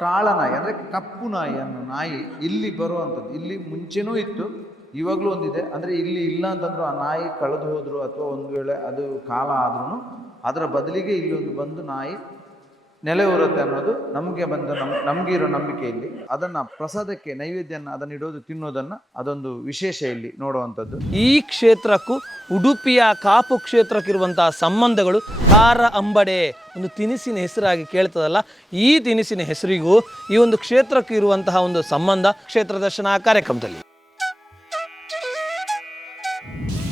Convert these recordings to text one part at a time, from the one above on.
ಕಾಳನಾಯಿ ಅಂದರೆ ಕಪ್ಪು ನಾಯಿ ಅನ್ನೋ ನಾಯಿ ಇಲ್ಲಿ ಬರುವಂಥದ್ದು. ಇಲ್ಲಿ ಮುಂಚೆನೂ ಇತ್ತು, ಇವಾಗಲೂ ಒಂದಿದೆ. ಅಂದರೆ ಇಲ್ಲಿ ಇಲ್ಲ ಅಂತಂದ್ರು, ಆ ನಾಯಿ ಕಳೆದು ಹೋದ್ರು ಅಥವಾ ಒಂದು ವೇಳೆ ಅದು ಕಾಲ ಆದ್ರೂ ಅದರ ಬದಲಿಗೆ ಇಲ್ಲಿ ಒಂದು ಬಂದು ನಾಯಿ ನೆಲೆ ಊರುತ್ತೆ ಅನ್ನೋದು ನಮಗೆ ಬಂದ ನಮ್ಗೆ ಇರೋ ನಂಬಿಕೆ. ಇಲ್ಲಿ ಅದನ್ನ ಪ್ರಸಾದಕ್ಕೆ ನೈವೇದ್ಯನ ಅದನ್ನ ಇಡೋದು, ತಿನ್ನೋದನ್ನ ಅದೊಂದು ವಿಶೇಷ ಇಲ್ಲಿ ನೋಡುವಂಥದ್ದು. ಈ ಕ್ಷೇತ್ರಕ್ಕೂ ಉಡುಪಿಯ ಕಾಪು ಕ್ಷೇತ್ರಕ್ಕಿರುವಂತಹ ಸಂಬಂಧಗಳು ಕಾರ ಅಂಬಡೆ ಒಂದು ತಿನಿಸಿನ ಹೆಸರಾಗಿ ಕೇಳ್ತದಲ್ಲ, ಈ ತಿನಿಸಿನ ಹೆಸರಿಗೂ ಈ ಒಂದು ಕ್ಷೇತ್ರಕ್ಕೂ ಇರುವಂತಹ ಒಂದು ಸಂಬಂಧ ಕ್ಷೇತ್ರ ದರ್ಶನ ಕಾರ್ಯಕ್ರಮದಲ್ಲಿ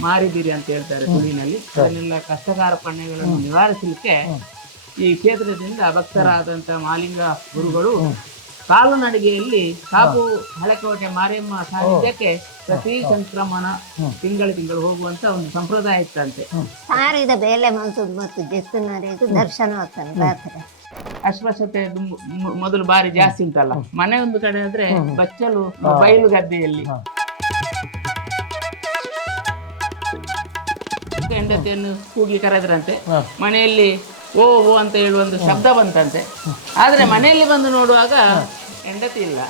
ಮಾರಿದಿರಿ ಅಂತ ಹೇಳ್ತಾರೆ ತುಳುವಿನಲ್ಲಿ. ಅದನ್ನೆಲ್ಲ ಕಷ್ಟಕಾರ ಪಣ್ಯಗಳನ್ನು ನಿವಾರಿಸಲಿಕ್ಕೆ ಈ ಕ್ಷೇತ್ರದಿಂದ ಭಕ್ತರಾದಂಥ ಮಾಲಿಂಗ ಗುರುಗಳು ಕಾಲುನಡಿಗೆಯಲ್ಲಿ ಕಾಪು ಹಳೆಕೋಟೆ ಮಾರಿಯಮ್ಮ ಸಾನ್ನಿಧ್ಯಕ್ಕೆ ಪ್ರತಿ ಸಂಕ್ರಮಣ ತಿಂಗಳು ಹೋಗುವಂತ ಒಂದು ಸಂಪ್ರದಾಯ ಇತ್ತಂತೆ. ಸಾರಿದ ಬೇಲೆ ಮತ್ತು ಜೆತ್ತುನರೆಗೂ ದರ್ಶನ ಆಗ್ತಾನೆ ರಾತ್ರಿ. ಅಶ್ವಶತೆ ಮೊದಲು ಬಾರಿ ಜಾಸ್ತಿ ಉಂಟಲ್ಲ. ಮನೆ ಒಂದು ಕಡೆ ಆದ್ರೆ ಬಚ್ಚಲು ಬಯಲು ಗದ್ದೆಯಲ್ಲಿ ಹೆಂಡತಿಯನ್ನು ಕೂಗಿ ಕರೆದ್ರಂತೆ. ಮನೆಯಲ್ಲಿ ಓ ಓ ಅಂತ ಹೇಳುವ ಒಂದು ಶಬ್ದ ಬಂತಂತೆ. ಆದ್ರೆ ಮನೆಯಲ್ಲಿ ಬಂದು ನೋಡುವಾಗ ಹೆಂಡತಿ ಇಲ್ಲ.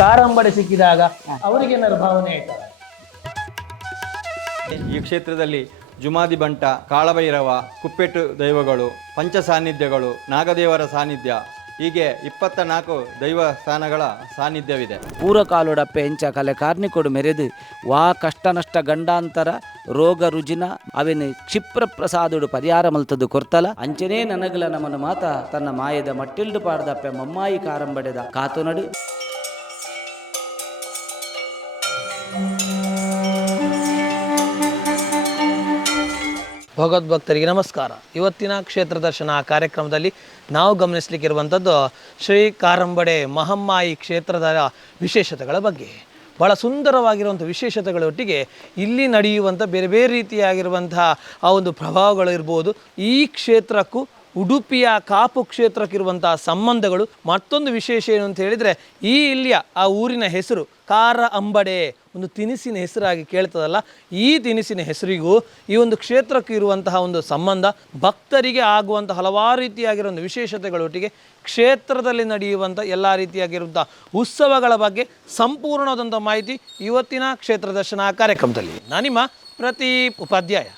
ಕಾರಂಬಡೆ ಸಿಕ್ಕಿದಾಗ ಅವರಿಗೇನಾದ್ರು ಭಾವನೆ ಆಯ್ತಾ? ಈ ಕ್ಷೇತ್ರದಲ್ಲಿ ಜುಮಾದಿ ಬಂಟ, ಕಾಳಭೈರವ, ಕುಪ್ಪೆಟ್ಟು ದೈವಗಳು, ಪಂಚ ಸಾನ್ನಿಧ್ಯಗಳು, ನಾಗದೇವರ ಸಾನ್ನಿಧ್ಯ, ಹೀಗೆ 24 ದೈವ ಸ್ಥಾನಗಳ ಸಾನ್ನಿಧ್ಯವಿದೆ. ಪೂರಕಾಲುಡಪ್ಪೆ ಎಂಚ ಕಲೆ ಕಾರ್ನಿಕೊಡು ಮೆರೆದು ವಾ ಕಷ್ಟ ನಷ್ಟ ಗಂಡಾಂತರ ರೋಗ ರುಜಿನ ಅವೆನು ಕ್ಷಿಪ್ರ ಪ್ರಸಾದುಡು ಪರಿಹಾರ ಮಲ್ತದು ಕೊರ್ತಲ ಅಂಚನೇ ನನಗಲ ನಮನ ಮಾತ ತನ್ನ ಮಾಯದ ಮಟ್ಟಿಲ್ಡು ಪಾಡ್ದಪ್ಪೆ ಮಮ್ಮಾಯಿ ಕಾರಂಬಡೆದ ಕಾತುನಡು. ಭಗವದ್ಭಕ್ತರಿಗೆ ನಮಸ್ಕಾರ. ಇವತ್ತಿನ ಕ್ಷೇತ್ರ ದರ್ಶನ ಕಾರ್ಯಕ್ರಮದಲ್ಲಿ ನಾವು ಗಮನಿಸಲಿಕ್ಕಿರುವಂಥದ್ದು ಶ್ರೀ ಕಾರಂಬಡೆ ಮಹಮ್ಮಾಯಿ ಕ್ಷೇತ್ರದ ವಿಶೇಷತೆಗಳ ಬಗ್ಗೆ. ಭಾಳ ಸುಂದರವಾಗಿರುವಂಥ ವಿಶೇಷತೆಗಳೊಟ್ಟಿಗೆ ಇಲ್ಲಿ ನಡೆಯುವಂಥ ಬೇರೆ ಬೇರೆ ರೀತಿಯಾಗಿರುವಂತಹ ಆ ಒಂದು ಪ್ರಭಾವಗಳು ಇರ್ಬೋದು. ಈ ಕ್ಷೇತ್ರಕ್ಕೂ ಉಡುಪಿಯ ಕಾಪು ಕ್ಷೇತ್ರಕ್ಕಿರುವಂತಹ ಸಂಬಂಧಗಳು ಮತ್ತೊಂದು ವಿಶೇಷ ಏನು ಅಂತ ಹೇಳಿದರೆ, ಈ ಇಲ್ಲಿಯ ಆ ಊರಿನ ಹೆಸರು ಕಾರ ಅಂಬಡೆ ಒಂದು ತಿನಿಸಿನ ಹೆಸರಾಗಿ ಕೇಳ್ತದಲ್ಲ, ಈ ತಿನಿಸಿನ ಹೆಸರಿಗೂ ಈ ಒಂದು ಕ್ಷೇತ್ರಕ್ಕೂ ಇರುವಂತಹ ಒಂದು ಸಂಬಂಧ, ಭಕ್ತರಿಗೆ ಆಗುವಂಥ ಹಲವಾರು ರೀತಿಯಾಗಿರೋ ಒಂದು ವಿಶೇಷತೆಗಳೊಟ್ಟಿಗೆ ಕ್ಷೇತ್ರದಲ್ಲಿ ನಡೆಯುವಂಥ ಎಲ್ಲ ರೀತಿಯಾಗಿರುವಂಥ ಉತ್ಸವಗಳ ಬಗ್ಗೆ ಸಂಪೂರ್ಣವಾದಂಥ ಮಾಹಿತಿ ಇವತ್ತಿನ ಕ್ಷೇತ್ರ ದರ್ಶನ ಕಾರ್ಯಕ್ರಮದಲ್ಲಿ. ನಾನು ನಿಮ್ಮ ಪ್ರದೀಪ್ ಉಪಾಧ್ಯಾಯ.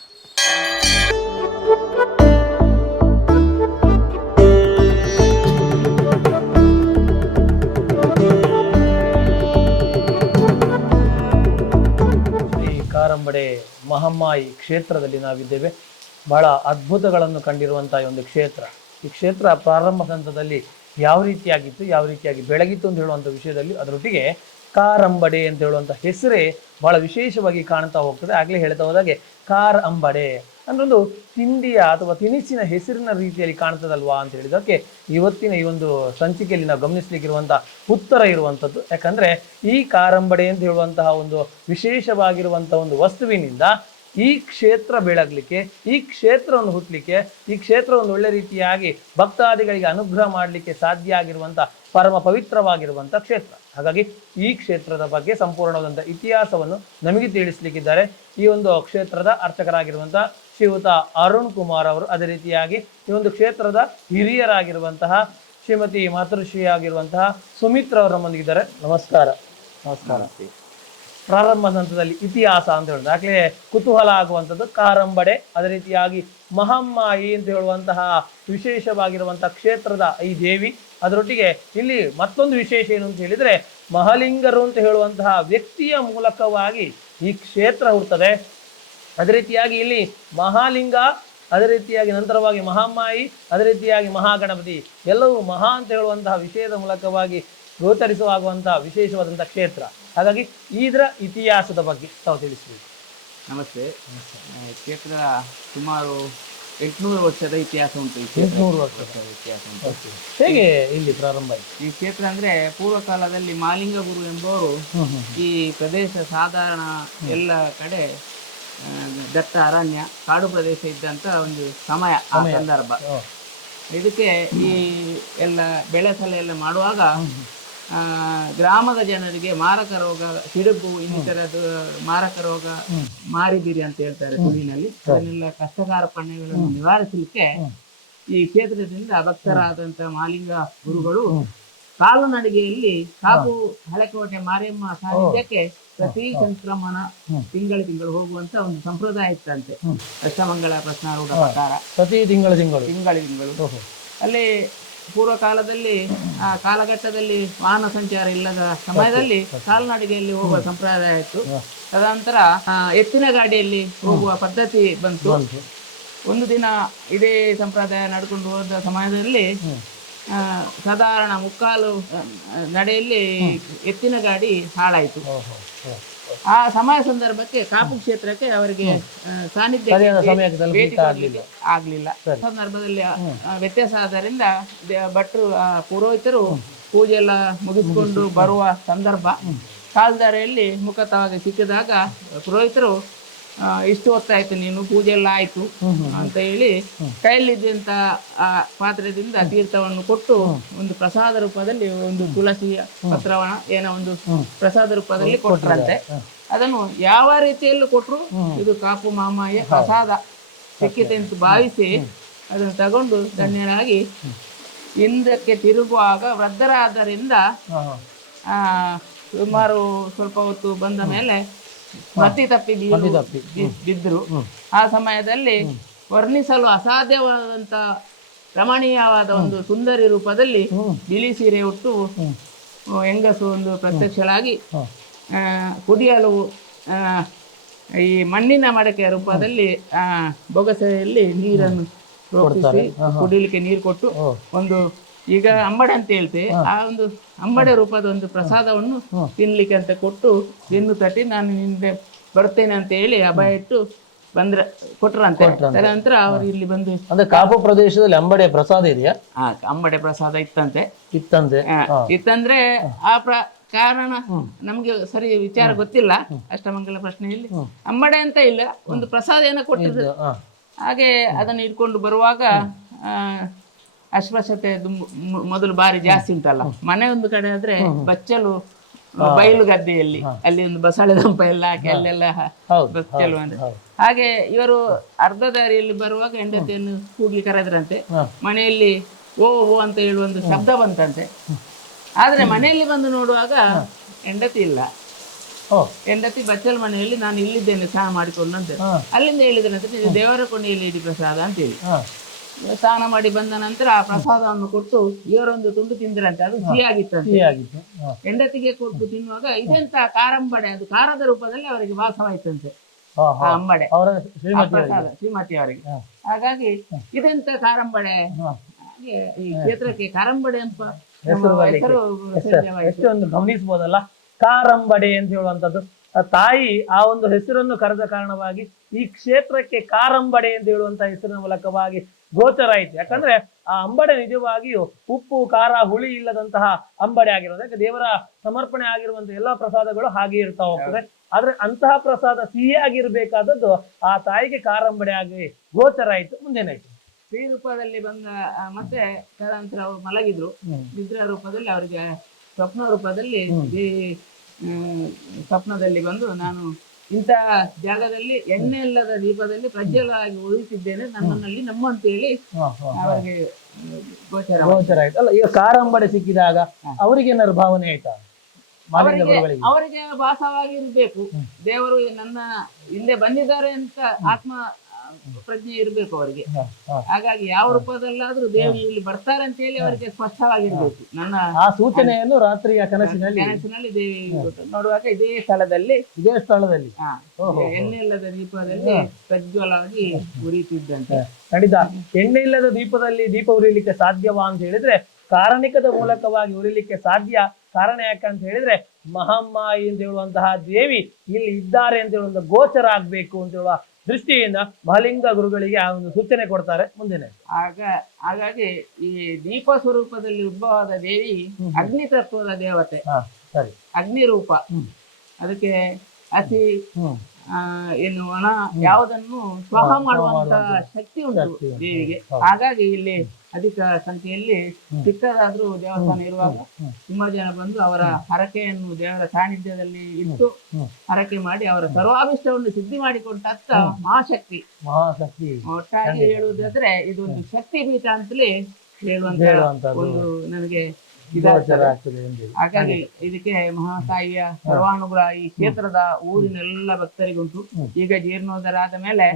ಕಾರಂಬಡೆ ಮಹಮ್ಮಾಯಿ ಕ್ಷೇತ್ರದಲ್ಲಿ ನಾವಿದ್ದೇವೆ. ಬಹಳ ಅದ್ಭುತಗಳನ್ನು ಕಂಡಿರುವಂತಹ ಒಂದು ಕ್ಷೇತ್ರ. ಈ ಕ್ಷೇತ್ರ ಪ್ರಾರಂಭ ಹಂತದಲ್ಲಿ ಯಾವ ರೀತಿಯಾಗಿತ್ತು, ಯಾವ ರೀತಿಯಾಗಿ ಬೆಳಗಿತ್ತು ಅಂತ ಹೇಳುವಂಥ ವಿಷಯದಲ್ಲಿ ಅದರೊಟ್ಟಿಗೆ ಕಾರಂಬಡೆ ಅಂತ ಹೇಳುವಂಥ ಹೆಸರೇ ಬಹಳ ವಿಶೇಷವಾಗಿ ಕಾಣ್ತಾ ಹೋಗ್ತದೆ. ಆಗಲೇ ಹೇಳ್ತಾ ಹೋದಾಗೆ ಕಾರ್ ಅಂಬಡೆ ಅಂದ್ರೊಂದು ತಿಂಡಿಯ ಅಥವಾ ತಿನಿಸಿನ ಹೆಸರಿನ ರೀತಿಯಲ್ಲಿ ಕಾಣ್ತದಲ್ವಾ ಅಂತ ಹೇಳಿದಕ್ಕೆ ಇವತ್ತಿನ ಈ ಒಂದು ಸಂಚಿಕೆಯಲ್ಲಿ ನಾವು ಗಮನಿಸಲಿಕ್ಕಿರುವಂಥ ಉತ್ತರ ಇರುವಂಥದ್ದು. ಯಾಕಂದರೆ ಈ ಕಾರಂಬಡೆ ಅಂತ ಹೇಳುವಂತಹ ಒಂದು ವಿಶೇಷವಾಗಿರುವಂಥ ಒಂದು ವಸ್ತುವಿನಿಂದ ಈ ಕ್ಷೇತ್ರ ಬೆಳಗಲಿಕ್ಕೆ, ಈ ಕ್ಷೇತ್ರವನ್ನು ಹುಟ್ಟಲಿಕ್ಕೆ, ಈ ಕ್ಷೇತ್ರವನ್ನು ಒಳ್ಳೆ ರೀತಿಯಾಗಿ ಭಕ್ತಾದಿಗಳಿಗೆ ಅನುಗ್ರಹ ಮಾಡಲಿಕ್ಕೆ ಸಾಧ್ಯ ಆಗಿರುವಂಥ ಪರಮ ಪವಿತ್ರವಾಗಿರುವಂಥ ಕ್ಷೇತ್ರ. ಹಾಗಾಗಿ ಈ ಕ್ಷೇತ್ರದ ಬಗ್ಗೆ ಸಂಪೂರ್ಣವಾದಂಥ ಇತಿಹಾಸವನ್ನು ನಮಗೆ ತಿಳಿಸ್ಲಿಕ್ಕಿದ್ದಾರೆ ಈ ಒಂದು ಕ್ಷೇತ್ರದ ಅರ್ಚಕರಾಗಿರುವಂಥ ಶ್ರೀಯುತ ಅರುಣ್ ಕುಮಾರ್ ಅವರು. ಅದೇ ರೀತಿಯಾಗಿ ಈ ಒಂದು ಕ್ಷೇತ್ರದ ಹಿರಿಯರಾಗಿರುವಂತಹ ಶ್ರೀಮತಿ ಮಾತೃಶ್ರೀ ಆಗಿರುವಂತಹ ಸುಮಿತ್ರ ಅವರು ನಮ್ಮೊಂದಿಗಿದ್ದಾರೆ. ನಮಸ್ಕಾರ. ನಮಸ್ಕಾರ. ಪ್ರಾರಂಭದ ಹಂತದಲ್ಲಿ ಇತಿಹಾಸ ಅಂತ ಹೇಳಿದ್ರೆ ಆಗಲೇ ಕುತೂಹಲ ಆಗುವಂಥದ್ದು ಕಾರಂಬಡೆ, ಅದೇ ರೀತಿಯಾಗಿ ಮಹಮ್ಮಾಯಿ ಅಂತ ಹೇಳುವಂತಹ ವಿಶೇಷವಾಗಿರುವಂತಹ ಕ್ಷೇತ್ರದ ಈ ದೇವಿ. ಅದರೊಟ್ಟಿಗೆ ಇಲ್ಲಿ ಮತ್ತೊಂದು ವಿಶೇಷ ಏನು ಅಂತ ಹೇಳಿದ್ರೆ, ಮಹಲಿಂಗರು ಅಂತ ಹೇಳುವಂತಹ ವ್ಯಕ್ತಿಯ ಮೂಲಕವಾಗಿ ಈ ಕ್ಷೇತ್ರ ಹುಡ್ತದೆ. ಅದೇ ರೀತಿಯಾಗಿ ಇಲ್ಲಿ ಮಹಾಲಿಂಗ, ಅದೇ ರೀತಿಯಾಗಿ ನಂತರವಾಗಿ ಮಹಮ್ಮಾಯಿ, ಅದೇ ರೀತಿಯಾಗಿ ಮಹಾಗಣಪತಿ ಎಲ್ಲವೂ ಮಹಾ ಅಂತ ಹೇಳುವಂತಹ ವಿಷಯದ ಮೂಲಕವಾಗಿ ಗೋಚರಿಸುವಾಗುವಂತಹ ವಿಶೇಷವಾದಂತಹ ಕ್ಷೇತ್ರ. ಹಾಗಾಗಿ ಇದರ ಇತಿಹಾಸದ ಬಗ್ಗೆ ತಾವು ತಿಳಿಸಬೇಕು. ನಮಸ್ತೆ. ಕ್ಷೇತ್ರ ಸುಮಾರು 800 ವರ್ಷದ ಇತಿಹಾಸ ಉಂಟು. 800 ವರ್ಷದ ಇತಿಹಾಸ ಉಂಟು. ಹೇಗೆ ಇಲ್ಲಿ ಪ್ರಾರಂಭ ಆಯಿತು ಈ ಕ್ಷೇತ್ರ ಅಂದ್ರೆ ಪೂರ್ವ ಕಾಲದಲ್ಲಿ ಮಾಲಿಂಗ ಗುರು ಎಂಬುವರು ಈ ಪ್ರದೇಶ ಸಾಧಾರಣ ಎಲ್ಲ ಕಡೆ ದಟ್ಟ ಅರಣ್ಯ ಕಾಡು ಪ್ರದೇಶ ಇದ್ದಂತ ಒಂದು ಸಮಯ, ಆ ಸಂದರ್ಭ. ಇದಕ್ಕೆ ಈ ಎಲ್ಲ ಬೆಳೆ ಸಲ ಎಲ್ಲ ಮಾಡುವಾಗ ಗ್ರಾಮದ ಜನರಿಗೆ ಮಾರಕ ರೋಗ, ಸಿಡುಬು, ಇನ್ನಿತರದ್ದು ಮಾರಕ ರೋಗ, ಮಾರಿದಿರಿ ಅಂತ ಹೇಳ್ತಾರೆ ತುಳುವಿನಲ್ಲಿ. ಅದನ್ನೆಲ್ಲ ಕಷ್ಟಕಾರ ಪಣ್ಯಗಳನ್ನು ನಿವಾರಿಸಲಿಕ್ಕೆ ಈ ಕ್ಷೇತ್ರದಿಂದ ಭಕ್ತರಾದಂಥ ಮಾಲಿಂಗ ಗುರುಗಳು ಕಾಲುನಡಿಗೆಯಲ್ಲಿ ಕಾಪು ಹಳೆಕೋಟೆ ಮಾರಿಯಮ್ಮ ಸಾನ್ನಿಧ್ಯಕ್ಕೆ ಪ್ರತಿ ಸಂಕ್ರಮಣ ತಿಂಗಳು ಹೋಗುವಂತ ಒಂದು ಸಂಪ್ರದಾಯ ಇತ್ತಂತೆ. ಅಷ್ಟಮಂಗಳ ಪ್ರಶ್ನಾರೂಢ ಪ್ರಕಾರ ಪ್ರತಿ ತಿಂಗಳು ತಿಂಗಳು ಅಲ್ಲಿ ಪೂರ್ವ ಕಾಲದಲ್ಲಿ ಆ ಕಾಲಘಟ್ಟದಲ್ಲಿ ವಾಹನ ಸಂಚಾರ ಇಲ್ಲದ ಸಮಯದಲ್ಲಿ ಕಾಲ್ನಡಿಗೆಯಲ್ಲಿ ಹೋಗುವ ಸಂಪ್ರದಾಯ ಇತ್ತು. ತದನಂತರ ಎತ್ತಿನ ಗಾಡಿಯಲ್ಲಿ ಹೋಗುವ ಪದ್ಧತಿ ಬಂತು. ಒಂದು ದಿನ ಇದೇ ಸಂಪ್ರದಾಯ ನಡ್ಕೊಂಡು ಹೋದ ಸಮಯದಲ್ಲಿ ಸಾಧಾರಣ ಮುಕ್ಕಾಲು ನಡೆಯಲ್ಲಿ ಎತ್ತಿನ ಗಾಡಿ ಹಾಳಾಯಿತು. ಆ ಸಂದರ್ಭಕ್ಕೆ ಕಾಪು ಕ್ಷೇತ್ರಕ್ಕೆ ಅವರಿಗೆ ಸಾನ್ನಿಧ್ಯ ಭೇಟಿ ಕೊಡ್ಲಿಕ್ಕೆ ಆಗ್ಲಿಲ್ಲ. ಸಂದರ್ಭದಲ್ಲಿ ವ್ಯತ್ಯಾಸ ಆದ್ದರಿಂದ ಭಟ್ರು ಪುರೋಹಿತರು ಪೂಜೆ ಎಲ್ಲ ಮುಗಿಸ್ಕೊಂಡು ಬರುವ ಸಂದರ್ಭ ಕಾಲ್ದಾರಿಯಲ್ಲಿ ಮುಖತವಾಗಿ ಸಿಕ್ಕಿದಾಗ ಪುರೋಹಿತರು ಇಷ್ಟು ಹೊತ್ತಾಯ್ತು, ನೀನು ಪೂಜೆ ಎಲ್ಲ ಆಯ್ತು ಅಂತ ಹೇಳಿ ಕೈಯಲ್ಲಿದ್ದಂತ ಆ ಪಾತ್ರೆದಿಂದ ತೀರ್ಥವನ್ನು ಕೊಟ್ಟು ಒಂದು ಪ್ರಸಾದ ರೂಪದಲ್ಲಿ ಒಂದು ತುಳಸಿಯ ಪತ್ರವಣ ಏನೋ ಒಂದು ಪ್ರಸಾದ ರೂಪದಲ್ಲಿ ಕೊಟ್ರಂತೆ. ಅದನ್ನು ಯಾವ ರೀತಿಯಲ್ಲೂ ಕೊಟ್ಟರು ಇದು ಕಾಪು ಮಾಮಾಯ ಪ್ರಸಾದ ಸಿಕ್ಕಿತೆ ಅಂತ ಭಾವಿಸಿ ಅದನ್ನು ತಗೊಂಡು ಧನ್ಯರಾಗಿ ಹಿಂದಕ್ಕೆ ತಿರುಗುವಾಗ ವೃದ್ಧರಾದ್ದರಿಂದ ಸುಮಾರು ಸ್ವಲ್ಪ ಹೊತ್ತು ಬಂದ ಮೇಲೆ ಮತಿ ತಪ್ಪಿ ಬಿದ್ದರು. ಆ ಸಮಯದಲ್ಲಿ ವರ್ಣಿಸಲು ಅಸಾಧ್ಯವಾದಂತ ರಮಣೀಯವಾದ ಒಂದು ಸುಂದರಿ ರೂಪದಲ್ಲಿ ಬಿಳಿ ಸೀರೆ ಉಟ್ಟು ಹೆಂಗಸು ಒಂದು ಪ್ರತ್ಯಕ್ಷಳಾಗಿ ಕುಡಿಯಲು ಈ ಮಣ್ಣಿನ ಮಡಕೆಯ ರೂಪದಲ್ಲಿ ಬೊಗಸೆಯಲ್ಲಿ ನೀರನ್ನು ಕುಡಿಲಿಕ್ಕೆ ನೀರು ಕೊಟ್ಟು ಒಂದು ಈಗ ಅಂಬಡೆ ಅಂತ ಹೇಳ್ತೇವೆ, ಆ ಒಂದು ಅಂಬಡೆ ರೂಪದ ಒಂದು ಪ್ರಸಾದವನ್ನು ತಿನ್ಲಿಕ್ಕೆ ಅಂತ ಕೊಟ್ಟು ಬೆನ್ನು ತಟ್ಟಿ ನಾನು ನಿಂದೆ ಬರ್ತೇನೆ ಅಂತ ಹೇಳಿ ಅಭಯ ಇಟ್ಟು ಕೊಟ್ರಂತೆ. ತದನಂತರ ಅವರು ಇಲ್ಲಿ ಬಂದು ಅಂದ್ರೆ ಕಾಪು ಪ್ರದೇಶದಲ್ಲಿ ಅಂಬಡೆ ಪ್ರಸಾದ ಇದೆಯಾ? ಅಂಬಡೆ ಪ್ರಸಾದ ಇತ್ತಂದ್ರೆ ಆ ಕಾರಣ ನಮ್ಗೆ ಸರಿ ವಿಚಾರ ಗೊತ್ತಿಲ್ಲ. ಅಷ್ಟಮಂಗಲ ಪ್ರಶ್ನೆಯಲ್ಲಿ ಅಂಬಡೆ ಅಂತ ಇಲ್ಲ, ಒಂದು ಪ್ರಸಾದ ಏನೋ ಕೊಟ್ಟಿದ್ರು. ಹಾಗೆ ಅದನ್ನು ಇಟ್ಕೊಂಡು ಬರುವಾಗ ಅಸ್ಪೃಶ್ಯತೆ ಮೊದಲು ಬಾರಿ ಜಾಸ್ತಿ ಉಂಟಲ್ಲ. ಮನೆ ಒಂದು ಕಡೆ ಆದ್ರೆ ಬಚ್ಚಲು ಬಯಲು ಗದ್ದೆಯಲ್ಲಿ ಅಲ್ಲಿ ಒಂದು ಬಸಳೆ ದಂಪ ಎಲ್ಲ ಹಾಕಿ ಅಲ್ಲೆಲ್ಲ ಬಚ್ಚಲು ಅಂದ್ರೆ ಹಾಗೆ ಇವರು ಅರ್ಧ ದಾರಿಯಲ್ಲಿ ಬರುವಾಗ ಹೆಂಡತಿಯನ್ನು ಕೂಗಿ ಕರೆದ್ರಂತೆ. ಮನೆಯಲ್ಲಿ ಓ ಓ ಅಂತ ಹೇಳುವ ಒಂದು ಶಬ್ದ ಬಂತಂತೆ. ಆದ್ರೆ ಮನೆಯಲ್ಲಿ ಬಂದು ನೋಡುವಾಗ ಹೆಂಡತಿ ಇಲ್ಲ. ಹೆಂಡತಿ ಬಚ್ಚಲ ಮನೆಯಲ್ಲಿ ನಾನು ಇಲ್ಲಿದ್ದೇನೆ ಸ್ನಾನ ಮಾಡಿಕೊಂಡಂತೆ. ಅಲ್ಲಿಂದ ಹೇಳಿದ್ರಂತೆ ನೀವು ದೇವರ ಕೊಂಡಿಯಲ್ಲಿ ಇಡಿ ಪ್ರಸಾದ ಅಂತ ಹೇಳಿ ಸ್ನಾನ ಮಾಡಿ ಬಂದ ನಂತರ ಆ ಪ್ರಸಾದವನ್ನು ಕೊಟ್ಟು ಇವರೊಂದು ತುಂಡು ತಿಂದ್ರಂತೆ. ಅದು ಸಿಹಿಯಾಗಿತ್ತಂತೆ. ಹೆಂಡತಿಗೆ ಕೊಟ್ಟು ತಿನ್ನುವಾಗ ಇದೆಂತ ಕಾರಂಬಡೆ, ಅದು ಖಾರದ ರೂಪದಲ್ಲಿ ಅವರಿಗೆ ವಾಸವಾಯ್ತಂತೆ ಆ ಅಂಬಡೆ ಪ್ರಸಾದ ಶ್ರೀಮತಿ ಅವರಿಗೆ. ಹಾಗಾಗಿ ಇದೆಂತ ಕಾರಂಬಡೆ, ಹಾಗೆ ಈ ಕ್ಷೇತ್ರಕ್ಕೆ ಕಾರಂಬಡೆ ಅಂತ ಹೆಸರು ಎಷ್ಟೊಂದು ಗಮನಿಸಬಹುದಲ್ಲ. ಕಾರಂಬಡೆ ಅಂತ ಹೇಳುವಂತದ್ದು ತಾಯಿ ಆ ಒಂದು ಹೆಸರನ್ನು ಕರೆದ ಕಾರಣವಾಗಿ ಈ ಕ್ಷೇತ್ರಕ್ಕೆ ಕಾರಂಬಡೆ ಅಂತ ಹೇಳುವಂತ ಹೆಸರಿನ ಮೂಲಕವಾಗಿ ಗೋಚರ ಆಯ್ತು. ಯಾಕಂದ್ರೆ ಆ ಅಂಬಡೆ ನಿಜವಾಗಿಯೂ ಉಪ್ಪು ಖಾರ ಹುಳಿ ಇಲ್ಲದಂತಹ ಅಂಬಡೆ ಆಗಿರೋದು. ಯಾಕೆ ದೇವರ ಸಮರ್ಪಣೆ ಆಗಿರುವಂತಹ ಎಲ್ಲಾ ಪ್ರಸಾದಗಳು ಹಾಗೆ ಇರ್ತಾ ಹೋಗ್ತದೆ. ಆದ್ರೆ ಅಂತಹ ಪ್ರಸಾದ ಸಿಹಿಯಾಗಿರ್ಬೇಕಾದದ್ದು ಆ ತಾಯಿಗೆ ಕಾರಂಬಡೆ ಆಗಿ ಗೋಚರ ಆಯ್ತು. ಮುಂದೇನಾಯ್ತು? ಸಿಹಿ ರೂಪದಲ್ಲಿ ಬಂದ ಮತ್ತೆ ತದನಂತರ ಅವರು ಮಲಗಿದ್ರು. ನಿದ್ರಾ ರೂಪದಲ್ಲಿ ಅವರಿಗೆ ಸ್ವಪ್ನ ರೂಪದಲ್ಲಿ ಸ್ವಪ್ನದಲ್ಲಿ ಬಂದು ನಾನು ಇಂಥ ಜಾಗದಲ್ಲಿ ಎಣ್ಣೆ ಇಲ್ಲದ ದೀಪದಲ್ಲಿ ಪ್ರಜ್ವಲವಾಗಿ ಉಳಿಸಿದ್ದೇನೆ, ನನ್ನಲ್ಲಿ ನಮ್ಮ ಅಂತ ಹೇಳಿ ಅವರಿಗೆ ಗೋಚರ ಆಯ್ತು ಅಲ್ಲ. ಈಗ ಕಾರಂಬಡೆ ಸಿಕ್ಕಿದಾಗ ಅವರಿಗೆ ಏನಾದ್ರು ಭಾವನೆ ಆಯ್ತಾ? ಅವರಿಗೆ ಭಾಸವಾಗಿರ್ಬೇಕು, ದೇವರು ನನ್ನ ಹಿಂದೆ ಬಂದಿದ್ದಾರೆ ಅಂತ ಆತ್ಮ ಪ್ರಜ್ಞೆ ಇರ್ಬೇಕು ಅವರಿಗೆ. ಹಾಗಾಗಿ ಯಾವ ರೂಪದಲ್ಲಾದ್ರೂ ದೇವರು ಇಲ್ಲಿ ಬರ್ತಾರೆ ಅಂತ ಹೇಳಿ ಅವರಿಗೆ ಸ್ಪಷ್ಟವಾಗಿರ್ಬೇಕು. ನನ್ನ ಆ ಸೂಚನೆಯನ್ನು ರಾತ್ರಿಯ ಕನಸಿನಲ್ಲಿ ದೇವಿ ನೋಡುವಾಗ ಇದೇ ಸ್ಥಳದಲ್ಲಿ ಎಣ್ಣೆ ಇಲ್ಲದ ದೀಪದಲ್ಲಿ ಪ್ರಜ್ವಲವಾಗಿ ಉರಿತಿದ್ದಂತೆ. ಖಂಡಿತ ಎಣ್ಣೆ ಇಲ್ಲದ ದೀಪದಲ್ಲಿ ದೀಪ ಉರಿಲಿಕ್ಕೆ ಸಾಧ್ಯವಾ ಅಂತ ಹೇಳಿದ್ರೆ ಕಾರಣಿಕದ ಮೂಲಕವಾಗಿ ಉರಿಲಿಕ್ಕೆ ಸಾಧ್ಯ. ಕಾರಣ ಯಾಕಂತ ಹೇಳಿದ್ರೆ ಮಹಾಮಾಯಿ ಅಂತ ಹೇಳುವಂತಹ ದೇವಿ ಇಲ್ಲಿ ಇದ್ದಾರೆ ಅಂತ ಹೇಳುವಂತ ಗೋಚರ ಆಗ್ಬೇಕು ಅಂತ ಹೇಳುವ ದೃಷ್ಟಿಯಿಂದ ಮಹಾಲಿಂಗ ಗುರುಗಳಿಗೆ ಆ ಒಂದು ಸೂಚನೆ ಕೊಡ್ತಾರೆ. ಮುಂದಿನ ಹಾಗಾಗಿ ಈ ದೀಪ ಸ್ವರೂಪದಲ್ಲಿ ಉದ್ಭವವಾದ ದೇವಿ ಅಗ್ನಿ ತತ್ವದ ದೇವತೆ, ಅಗ್ನಿ ರೂಪ. ಅದಕ್ಕೆ ಹಸಿ ಏನು ಒಣ ಯಾವುದನ್ನು ಸ್ವಹ ಮಾಡುವಂತ ಶಕ್ತಿ ಉಂಟು ದೇವಿಗೆ. ಹಾಗಾಗಿ ಇಲ್ಲಿ ಅಧಿಕ ಸಂಖ್ಯೆಯಲ್ಲಿ ಚಿಕ್ಕದಾದ್ರೂ ದೇವಸ್ಥಾನ ಇರುವಾಗ ತುಂಬಾ ಜನ ಬಂದು ಅವರ ಹರಕೆಯನ್ನು ದೇವರ ಸಾನ್ನಿಧ್ಯದಲ್ಲಿ ಇಟ್ಟು ಹರಕೆ ಮಾಡಿ ಅವರ ಸರ್ವಾಭಿಷ್ಟವನ್ನು ಸಿದ್ಧಿ ಮಾಡಿಕೊಟ್ಟ ಮಹಾಶಕ್ತಿ. ಒಟ್ಟಾಗಿ ಹೇಳುವುದಾದ್ರೆ ಇದೊಂದು ಶಕ್ತಿ ಪೀಠ ಅಂತಲೇ ಹೇಳುವಂತ ಒಂದು ನನಗೆ ಇದಾಗ್ತದೆ. ಆಗ್ತದೆ ಅಂತೇಳಿ. ಹಾಗಾಗಿ ಇದಕ್ಕೆ ಮಹಾತಾಯಿಯ ಸರ್ವಾನುಗ್ರಹ ಈ ಕ್ಷೇತ್ರದ ಊರಿನೆಲ್ಲ ಭಕ್ತರಿಗುಂಟು. ಈಗ ಜೀರ್ಣೋದ್ಧಾರ ಆದ ಮೇಲೆ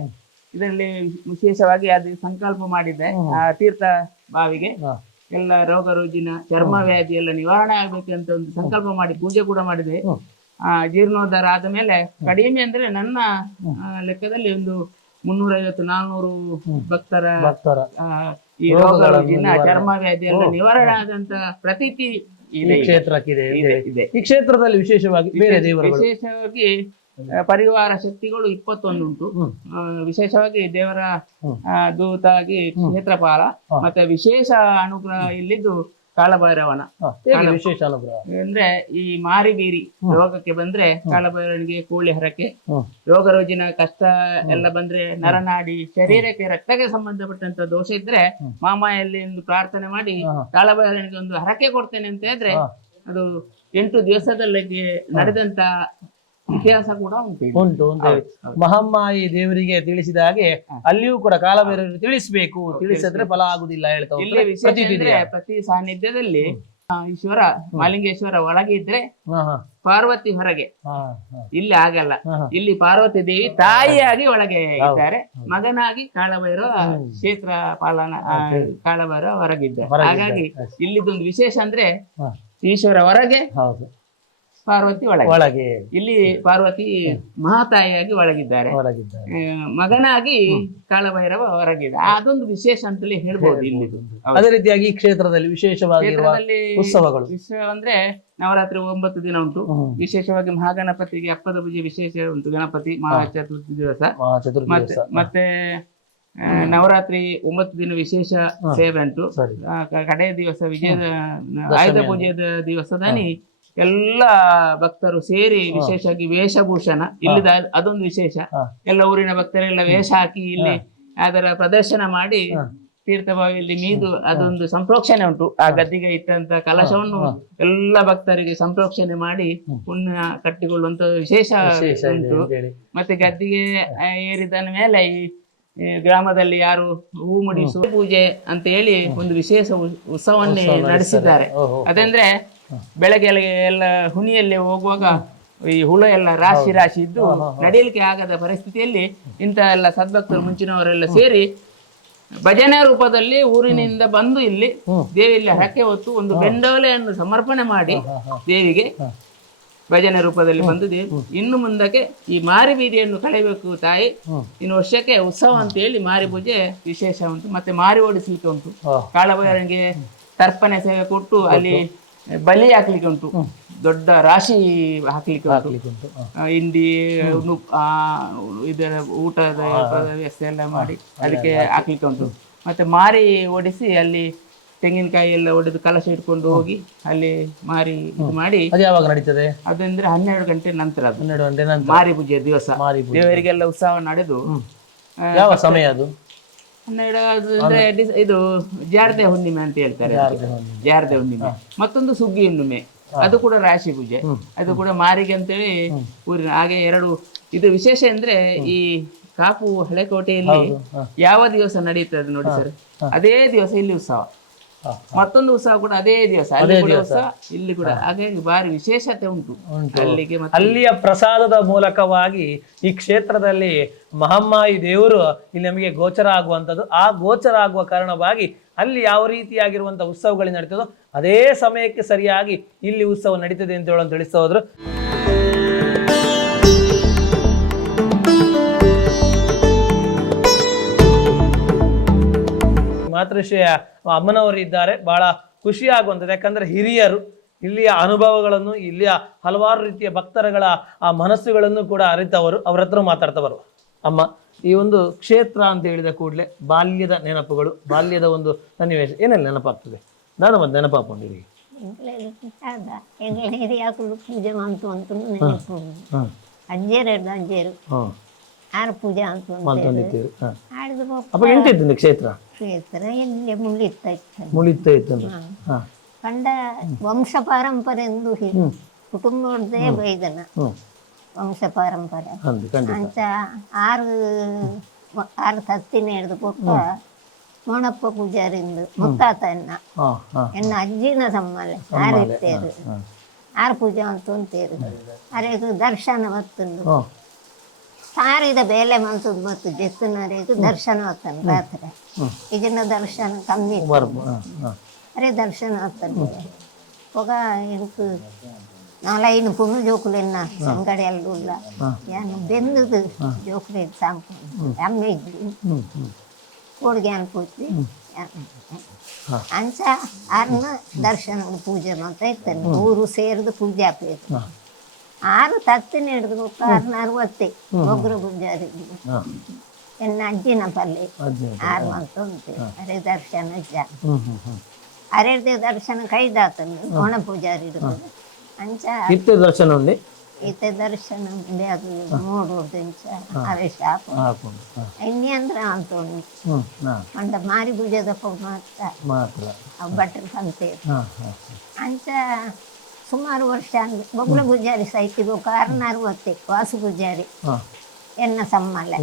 ಇದರಲ್ಲಿ ವಿಶೇಷವಾಗಿ ಅದು ಸಂಕಲ್ಪ ಮಾಡಿದ್ದೆ, ಆ ತೀರ್ಥ ಬಾವಿಗೆ ಎಲ್ಲ ರೋಗ ರುಜಿನ ಚರ್ಮ ವ್ಯಾಧಿ ಎಲ್ಲ ನಿವಾರಣೆ ಆಗ್ಬೇಕಂತ ಒಂದು ಸಂಕಲ್ಪ ಮಾಡಿ ಪೂಜೆ ಕೂಡ ಮಾಡಿದೆ. ಆ ಜೀರ್ಣೋದ್ಧಾರ ಆದ ಮೇಲೆ ಕಡಿಮೆ ಅಂದ್ರೆ ನನ್ನ ಲೆಕ್ಕದಲ್ಲಿ ಒಂದು 350-400 ಭಕ್ತರ ಈ ರೋಗ ರುಜಿನ ಚರ್ಮ ವ್ಯಾಧಿ ಎಲ್ಲ ನಿವಾರಣೆ ಆದಂತ ಪ್ರತೀತಿ ಇದೆ ಈ ಕ್ಷೇತ್ರಕ್ಕಿದೆ. ಇದೆ. ಈ ಕ್ಷೇತ್ರದಲ್ಲಿ ವಿಶೇಷವಾಗಿ ಬೇರೆ ದೇವರುಗಳು, ವಿಶೇಷವಾಗಿ ಪರಿವಾರ ಶಕ್ತಿಗಳು 21 ಉಂಟು. ವಿಶೇಷವಾಗಿ ದೇವರ ದೂತಾಗಿ ಕ್ಷೇತ್ರಪಾಲ, ಮತ್ತೆ ವಿಶೇಷ ಅನುಗ್ರಹ ಇಲ್ಲಿದ್ದು ಕಾಲಭೈರವನ. ಹೇಗೆ ವಿಶೇಷ ಅನುಗ್ರಹ ಅಂದ್ರೆ ಈ ಮಾರಿಬೀರಿ ರೋಗಕ್ಕೆ ಬಂದ್ರೆ ಕಾಲಭೈರವನಿಗೆ ಕೋಳಿ ಹರಕೆ, ರೋಗ ರುಜಿನ ಕಷ್ಟ ಎಲ್ಲ ಬಂದ್ರೆ ನರನಾಡಿ ಶರೀರಕ್ಕೆ ರಕ್ತಕ್ಕೆ ಸಂಬಂಧಪಟ್ಟಂತ ದೋಷ ಇದ್ರೆ ಮಾಮಾಯಲ್ಲಿ ಒಂದು ಪ್ರಾರ್ಥನೆ ಮಾಡಿ ಕಾಲಭೈರವನಿಗೆ ಒಂದು ಹರಕೆ ಕೊಡ್ತೇನೆ ಅಂತ ಹೇಳಿದ್ರೆ ಅದು 8 ದಿವಸದಲ್ಲಿ ನಡೆದಂತ ಇತಿಹಾಸ ಕೂಡ ಉಂಟು ಅಂತ ಹೇಳಿ ಮಹಮ್ಮಾಯಿ ದೇವರಿಗೆ ತಿಳಿಸಿದ ಹಾಗೆ ಅಲ್ಲಿಯೂ ಕೂಡ ಕಾಲಭೈರವರಿಗೆ ತಿಳಿಸಬೇಕು, ತಿಳಿಸಿದ್ರೆ ಫಲ ಆಗುದಿಲ್ಲ ಹೇಳ್ತಾ ಇಲ್ಲಿ ವಿಶೇಷ ಅಂದ್ರೆ ಪ್ರತಿ ಸಾನ್ನಿಧ್ಯದಲ್ಲಿ ಈಶ್ವರ ಮಾಲಿಂಗೇಶ್ವರ ಒಳಗೆ ಇದ್ರೆ ಪಾರ್ವತಿ ಹೊರಗೆ, ಇಲ್ಲಿ ಆಗಲ್ಲ. ಇಲ್ಲಿ ಪಾರ್ವತಿ ದೇವಿ ತಾಯಿಯಾಗಿ ಒಳಗೆ ಇದ್ದಾರೆ, ಮಗನಾಗಿ ಕಾಲಭೈರವ ಕ್ಷೇತ್ರ ಪಾಲನ ಕಾಲಭೈರವ ಹೊರಗಿದ್ದಾರೆ. ಹಾಗಾಗಿ ಇಲ್ಲಿದೊಂದು ವಿಶೇಷ ಅಂದ್ರೆ ಈಶ್ವರ ಹೊರಗೆ, ಪಾರ್ವತಿ ಒಳಗೆ. ಇಲ್ಲಿ ಪಾರ್ವತಿ ಮಹಾತಾಯಿಯಾಗಿ ಒಳಗಿದ್ದಾರೆ, ಮಗನಾಗಿ ಕಾಲಭೈರವ ಹೊರಗಿದೆ. ಅದೊಂದು ವಿಶೇಷ ಅಂತಲೇ ಹೇಳ್ಬೋದು ಇಲ್ಲಿ. ಅದೇ ರೀತಿಯಾಗಿ ಈ ಕ್ಷೇತ್ರದಲ್ಲಿ ವಿಶೇಷವಾಗಿರುವ ಉತ್ಸವಗಳು ಅಂದ್ರೆ ನವರಾತ್ರಿ 9 ದಿನ ಉಂಟು. ವಿಶೇಷವಾಗಿ ಮಹಾಗಣಪತಿಗೆ ಅಪ್ಪದ ಪೂಜೆ ವಿಶೇಷ ಉಂಟು. ಗಣಪತಿ ಮಹಾಚತುರ್ಥಿ ದಿವಸ, ಮತ್ತೆ ನವರಾತ್ರಿ 9 ದಿನ ವಿಶೇಷ ಸೇವೆ ಉಂಟು. ಕಡೆಯ ದಿವಸ ವಿಜಯದ ಆಯುಧ ಪೂಜೆಯ ದಿವಸದಲ್ಲಿ ಎಲ್ಲ ಭಕ್ತರು ಸೇರಿ ವಿಶೇಷವಾಗಿ ವೇಷಭೂಷಣ ಇಲ್ಲಿದ ಅದೊಂದು ವಿಶೇಷ. ಎಲ್ಲ ಊರಿನ ಭಕ್ತರೆಲ್ಲ ವೇಷ ಹಾಕಿ ಇಲ್ಲಿ ಅದರ ಪ್ರದರ್ಶನ ಮಾಡಿ ತೀರ್ಥಭಾವಿಯಲ್ಲಿ ಮೀದು ಅದೊಂದು ಸಂಪ್ರೋಕ್ಷಣೆ ಉಂಟು. ಆ ಗದ್ದಿಗೆ ಇಟ್ಟಂತ ಕಲಶವನ್ನು ಎಲ್ಲ ಭಕ್ತರಿಗೆ ಸಂಪ್ರೋಕ್ಷಣೆ ಮಾಡಿ ಪುಣ್ಯ ಕಟ್ಟಿಕೊಳ್ಳುವಂತ ವಿಶೇಷ ಉಂಟು. ಮತ್ತೆ ಗದ್ದಿಗೆ ಏರಿದ ಮೇಲೆ ಈ ಗ್ರಾಮದಲ್ಲಿ ಯಾರು ಹೂ ಮುಡಿಸು ಪೂಜೆ ಅಂತ ಹೇಳಿ ಒಂದು ವಿಶೇಷ ಉತ್ಸವನ್ನೇ ನಡೆಸಿದ್ದಾರೆ. ಅದಂದ್ರೆ ಬೆಳಗ್ಗೆ ಎಲ್ಲ ಹುಣಿಯಲ್ಲಿ ಹೋಗುವಾಗ ಈ ಹುಳ ಎಲ್ಲ ರಾಶಿ ರಾಶಿ ಇದ್ದು ನಡೆಯಲಿಕ್ಕೆ ಆಗದ ಪರಿಸ್ಥಿತಿಯಲ್ಲಿ ಇಂಥ ಎಲ್ಲ ಸದ್ಭಕ್ತರು ಮುಂಚಿನವರೆಲ್ಲ ಸೇರಿ ಭಜನೆ ರೂಪದಲ್ಲಿ ಊರಿನಿಂದ ಬಂದು ಇಲ್ಲಿ ದೇವಿಯಲ್ಲಿ ಹರಕೆ ಹೊತ್ತು ಒಂದು ಬೆಂಡೋಲೆಯನ್ನು ಸಮರ್ಪಣೆ ಮಾಡಿ ದೇವಿಗೆ ಭಜನೆ ರೂಪದಲ್ಲಿ ಬಂದು ಇನ್ನು ಮುಂದಕ್ಕೆ ಈ ಮಾರಿ ಬೀದಿಯನ್ನು ಕಳೆಯಬೇಕು ತಾಯಿ, ಇನ್ನು ವರ್ಷಕ್ಕೆ ಉತ್ಸವ ಅಂತ ಹೇಳಿ ಮಾರಿ ಪೂಜೆ ವಿಶೇಷ ಉಂಟು. ಮತ್ತೆ ಮಾರಿ ಓಡಿಸ್ಲಿಕ್ಕೆ ಉಂಟು. ಕಾಳಭೈರವನಿಗೆ ತರ್ಪಣೆ ಸೇವೆ ಕೊಟ್ಟು ಅಲ್ಲಿ ಬಲಿ ಹಾಕ್ಲಿಕ್ಕೆ ಉಂಟು, ದೊಡ್ಡ ರಾಶಿ ಹಾಕ್ಲಿಕ್ಕೆ ಉಂಟು. ಹಿಂಡಿ ಇದರ ಊಟದ ವ್ಯವಸ್ಥೆ ಎಲ್ಲ ಮಾಡಿ ಅದಕ್ಕೆ ಹಾಕ್ಲಿಕ್ಕೆ ಉಂಟು. ಮತ್ತೆ ಮಾರಿ ಓಡಿಸಿ ಅಲ್ಲಿ ತೆಂಗಿನಕಾಯಿ ಎಲ್ಲ ಒಡೆದು ಕಲಶ ಇಟ್ಕೊಂಡು ಹೋಗಿ ಅಲ್ಲಿ ಮಾರಿ ಇದು ಮಾಡಿ ಯಾವಾಗ ನಡೀತದೆ? ಅದಂದ್ರೆ 12 ಗಂಟೆ ನಂತರ, 12 ಗಂಟೆ ನಂತರ ಮಾರಿ ಪೂಜೆ ದಿವಸ ದೇವರಿಗೆಲ್ಲ ಉತ್ಸವ ನಡೆದು. ಯಾವ ಸಮಯ ಅದು? 12 ಅಂದ್ರೆ ಇದು ಜಾರ್ದೆ ಹುಣ್ಣಿಮೆ ಅಂತ ಹೇಳ್ತಾರೆ. ಜಾರ್ದೆ ಹುಣ್ಣಿಮೆ, ಮತ್ತೊಂದು ಸುಗ್ಗಿ ಹುಣ್ಣಿಮೆ, ಅದು ಕೂಡ ರಾಶಿ ಪೂಜೆ, ಅದು ಕೂಡ ಮಾರಿಗೆ ಅಂತೇಳಿ ಊರಿನ. ಹಾಗೆ 2 ಇದು ವಿಶೇಷ ಅಂದ್ರೆ ಈ ಕಾಪು ಹಳೆಕೋಟೆಯಲ್ಲಿ ಯಾವ ದಿವಸ ನಡೆಯುತ್ತದೆ ನೋಡಿ ಸರ್, ಅದೇ ದಿವಸ ಇಲ್ಲಿ ಉತ್ಸವ. ಮತ್ತೊಂದು ಉತ್ಸವ ಕೂಡ ಅದೇ ದಿವಸ, ಅಲ್ಲಿ ಕೂಡ ಉತ್ಸವ, ಇಲ್ಲಿ ಕೂಡ. ಹಾಗಾಗಿ ಭಾರಿ ವಿಶೇಷತೆ ಉಂಟು ಅಲ್ಲಿಗೆ. ಅಲ್ಲಿಯ ಪ್ರಸಾದದ ಮೂಲಕವಾಗಿ ಈ ಕ್ಷೇತ್ರದಲ್ಲಿ ಮಹಮ್ಮಾಯಿ ದೇವರು ಇಲ್ಲಿ ನಮಗೆ ಗೋಚರ ಆಗುವಂಥದ್ದು. ಆ ಗೋಚರ ಆಗುವ ಕಾರಣವಾಗಿ ಅಲ್ಲಿ ಯಾವ ರೀತಿಯಾಗಿರುವಂತಹ ಉತ್ಸವಗಳು ನಡೀತದೋ ಅದೇ ಸಮಯಕ್ಕೆ ಸರಿಯಾಗಿ ಇಲ್ಲಿ ಉತ್ಸವ ನಡೀತದೆ ಅಂತ ಹೇಳೋದು ತಿಳಿಸ್ತಾ ಹೋದ್ರು. ಮಾತೃಶ್ರೀಯ ಅಮ್ಮನವರು ಇದ್ದಾರೆ, ಬಹಳ ಖುಷಿ ಆಗುವಂಥದ್ದು. ಯಾಕಂದ್ರೆ ಹಿರಿಯರು ಇಲ್ಲಿಯ ಅನುಭವಗಳನ್ನು, ಇಲ್ಲಿಯ ಹಲವಾರು ರೀತಿಯ ಭಕ್ತರುಗಳ ಆ ಮನಸ್ಸುಗಳನ್ನು ಕೂಡ ಅರಿತವರು. ಅವರ ಹತ್ರ ಮಾತಾಡ್ತಾ ಬರುವ. ಅಮ್ಮ, ಈ ಒಂದು ಕ್ಷೇತ್ರ ಅಂತ ಹೇಳಿದ ಕೂಡಲೇ ಬಾಲ್ಯದ ನೆನಪುಗಳು, ಬಾಲ್ಯದ ಒಂದು ಸನ್ನಿವೇಶ ಏನೆಲ್ಲ ನೆನಪಾಗ್ತದೆ? ನಾನು ಮತ್ತೆ ನೆನಪಾಕೊಂಡಿರಿ ಹಿರಿಯಾಕಳು ಪೂಜೆ ಮಾಡ್ತು ಅಂತ ನೆನಪು. ಅಜ್ಜೇರು ಅಜ್ಜೇರು ಆರು ಪೂಜೆ ಅಂತ ಅಪ್ಪ ಎಂತಿತ್ತು ಕ್ಷೇತ್ರ? ಕ್ಷೇತ್ರ ಎಲ್ಲಿ ಮುಳಿತಾ ಇತ್ತು ಕಂಡ ವಂಶ ಪಾರಂಪರೆ ಎಂದು ಕುಟುಂಬದೇ ಬೈದನ ವಂಶ ಪಾರಂಪರೆ ಅಂತ ಆರು ತತ್ತಿನ ಹಿಡಿದು ಕೊಟ್ಟ ಮೋಣಪ್ಪ ಪೂಜಾರಿಂದು ಮುತ್ತಾತ ಎನ್ನ ಅಜ್ಜಿನ ಸಮ್ಮಲೆ ಆರಿತ್ತೇರು ಆರು ಪೂಜೆ ಅಂತ ಉಂಟೇರು ಅರೆಗೂ ದರ್ಶನ ಮತ್ತೊಂದು ಸಾರಿದ ಬೇಲೆ ಮನ್ಸದ್ ಮತ್ತು ಜೆತ್ತನವರೆಗೂ ದರ್ಶನ ಆಗ್ತಾನೆ ರಾತ್ರಿ ಈಗಿನ ದರ್ಶನ ಕಮ್ಮಿ ಅರೆ ದರ್ಶನ ಆಗ್ತಾನೆ ಹೊಗ ಎಂಟು ನಾಲೈನು ಪುಣ್ಣು ಜೋಕುಲೆನ್ನ ಸಂಗಡಿ ಅಲ್ಲ ಏನು ಬೆಂದದು ಜೋಕುಲೆ ಸಾಂಕೊಂಡು ಅಮ್ಮೆ ಇದ್ವಿ ಹೋಳಿಗೆ ಅನ್ಕೋತಿ ಅಂಚ ಅರ್ನ ದರ್ಶನ ಪೂಜೆ ಮಾತ್ರ ಇರ್ತಾನೆ ಊರು ಸೇರಿದು ಪೂಜೆ ಆಗ್ಬೇಕು 6 ತತ್ತಿನ ಹಿಡಿದು 660 ಒಗ್ರು ಪೂಜಾರಿ ಎನ್ನ ಅಜ್ಜಿನ ಪಲ್ಲೆ 6 ಮಂತ್ ಉಂಟು ಅರೆ ದರ್ಶನ ಅರೆದೇ ದರ್ಶನ ಕೈದಾತನು ಒಣ ಪೂಜಾರಿ ಹಿಡಿದು ಅಂಚ ಇತ್ತೆ ದರ್ಶನ ಉಂಡಿ ಈತೆ ದರ್ಶನ ಅದು ನೋಡೋದು ಇಂಚ ಅವೇ ಶಾಪ ಎಣ್ಣೆ ಅಂದ್ರೆ ಅಂತೋಣಿ ಅಂಡ ಮಾರಿ ಪೂಜೆದ ಮಾತ್ರ ಅವು ಭಟ್ರು ಕಂತೆ ಅಂಚ ಸುಮಾರು ವರ್ಷ ಬೊಗ್ಲ ಪೂಜಾರಿ ಸೈತಿಗೆ 660 ವಾಸು ಪೂಜಾರಿ ಎನ್ನ ಸಮ್ಮಲ್ಲ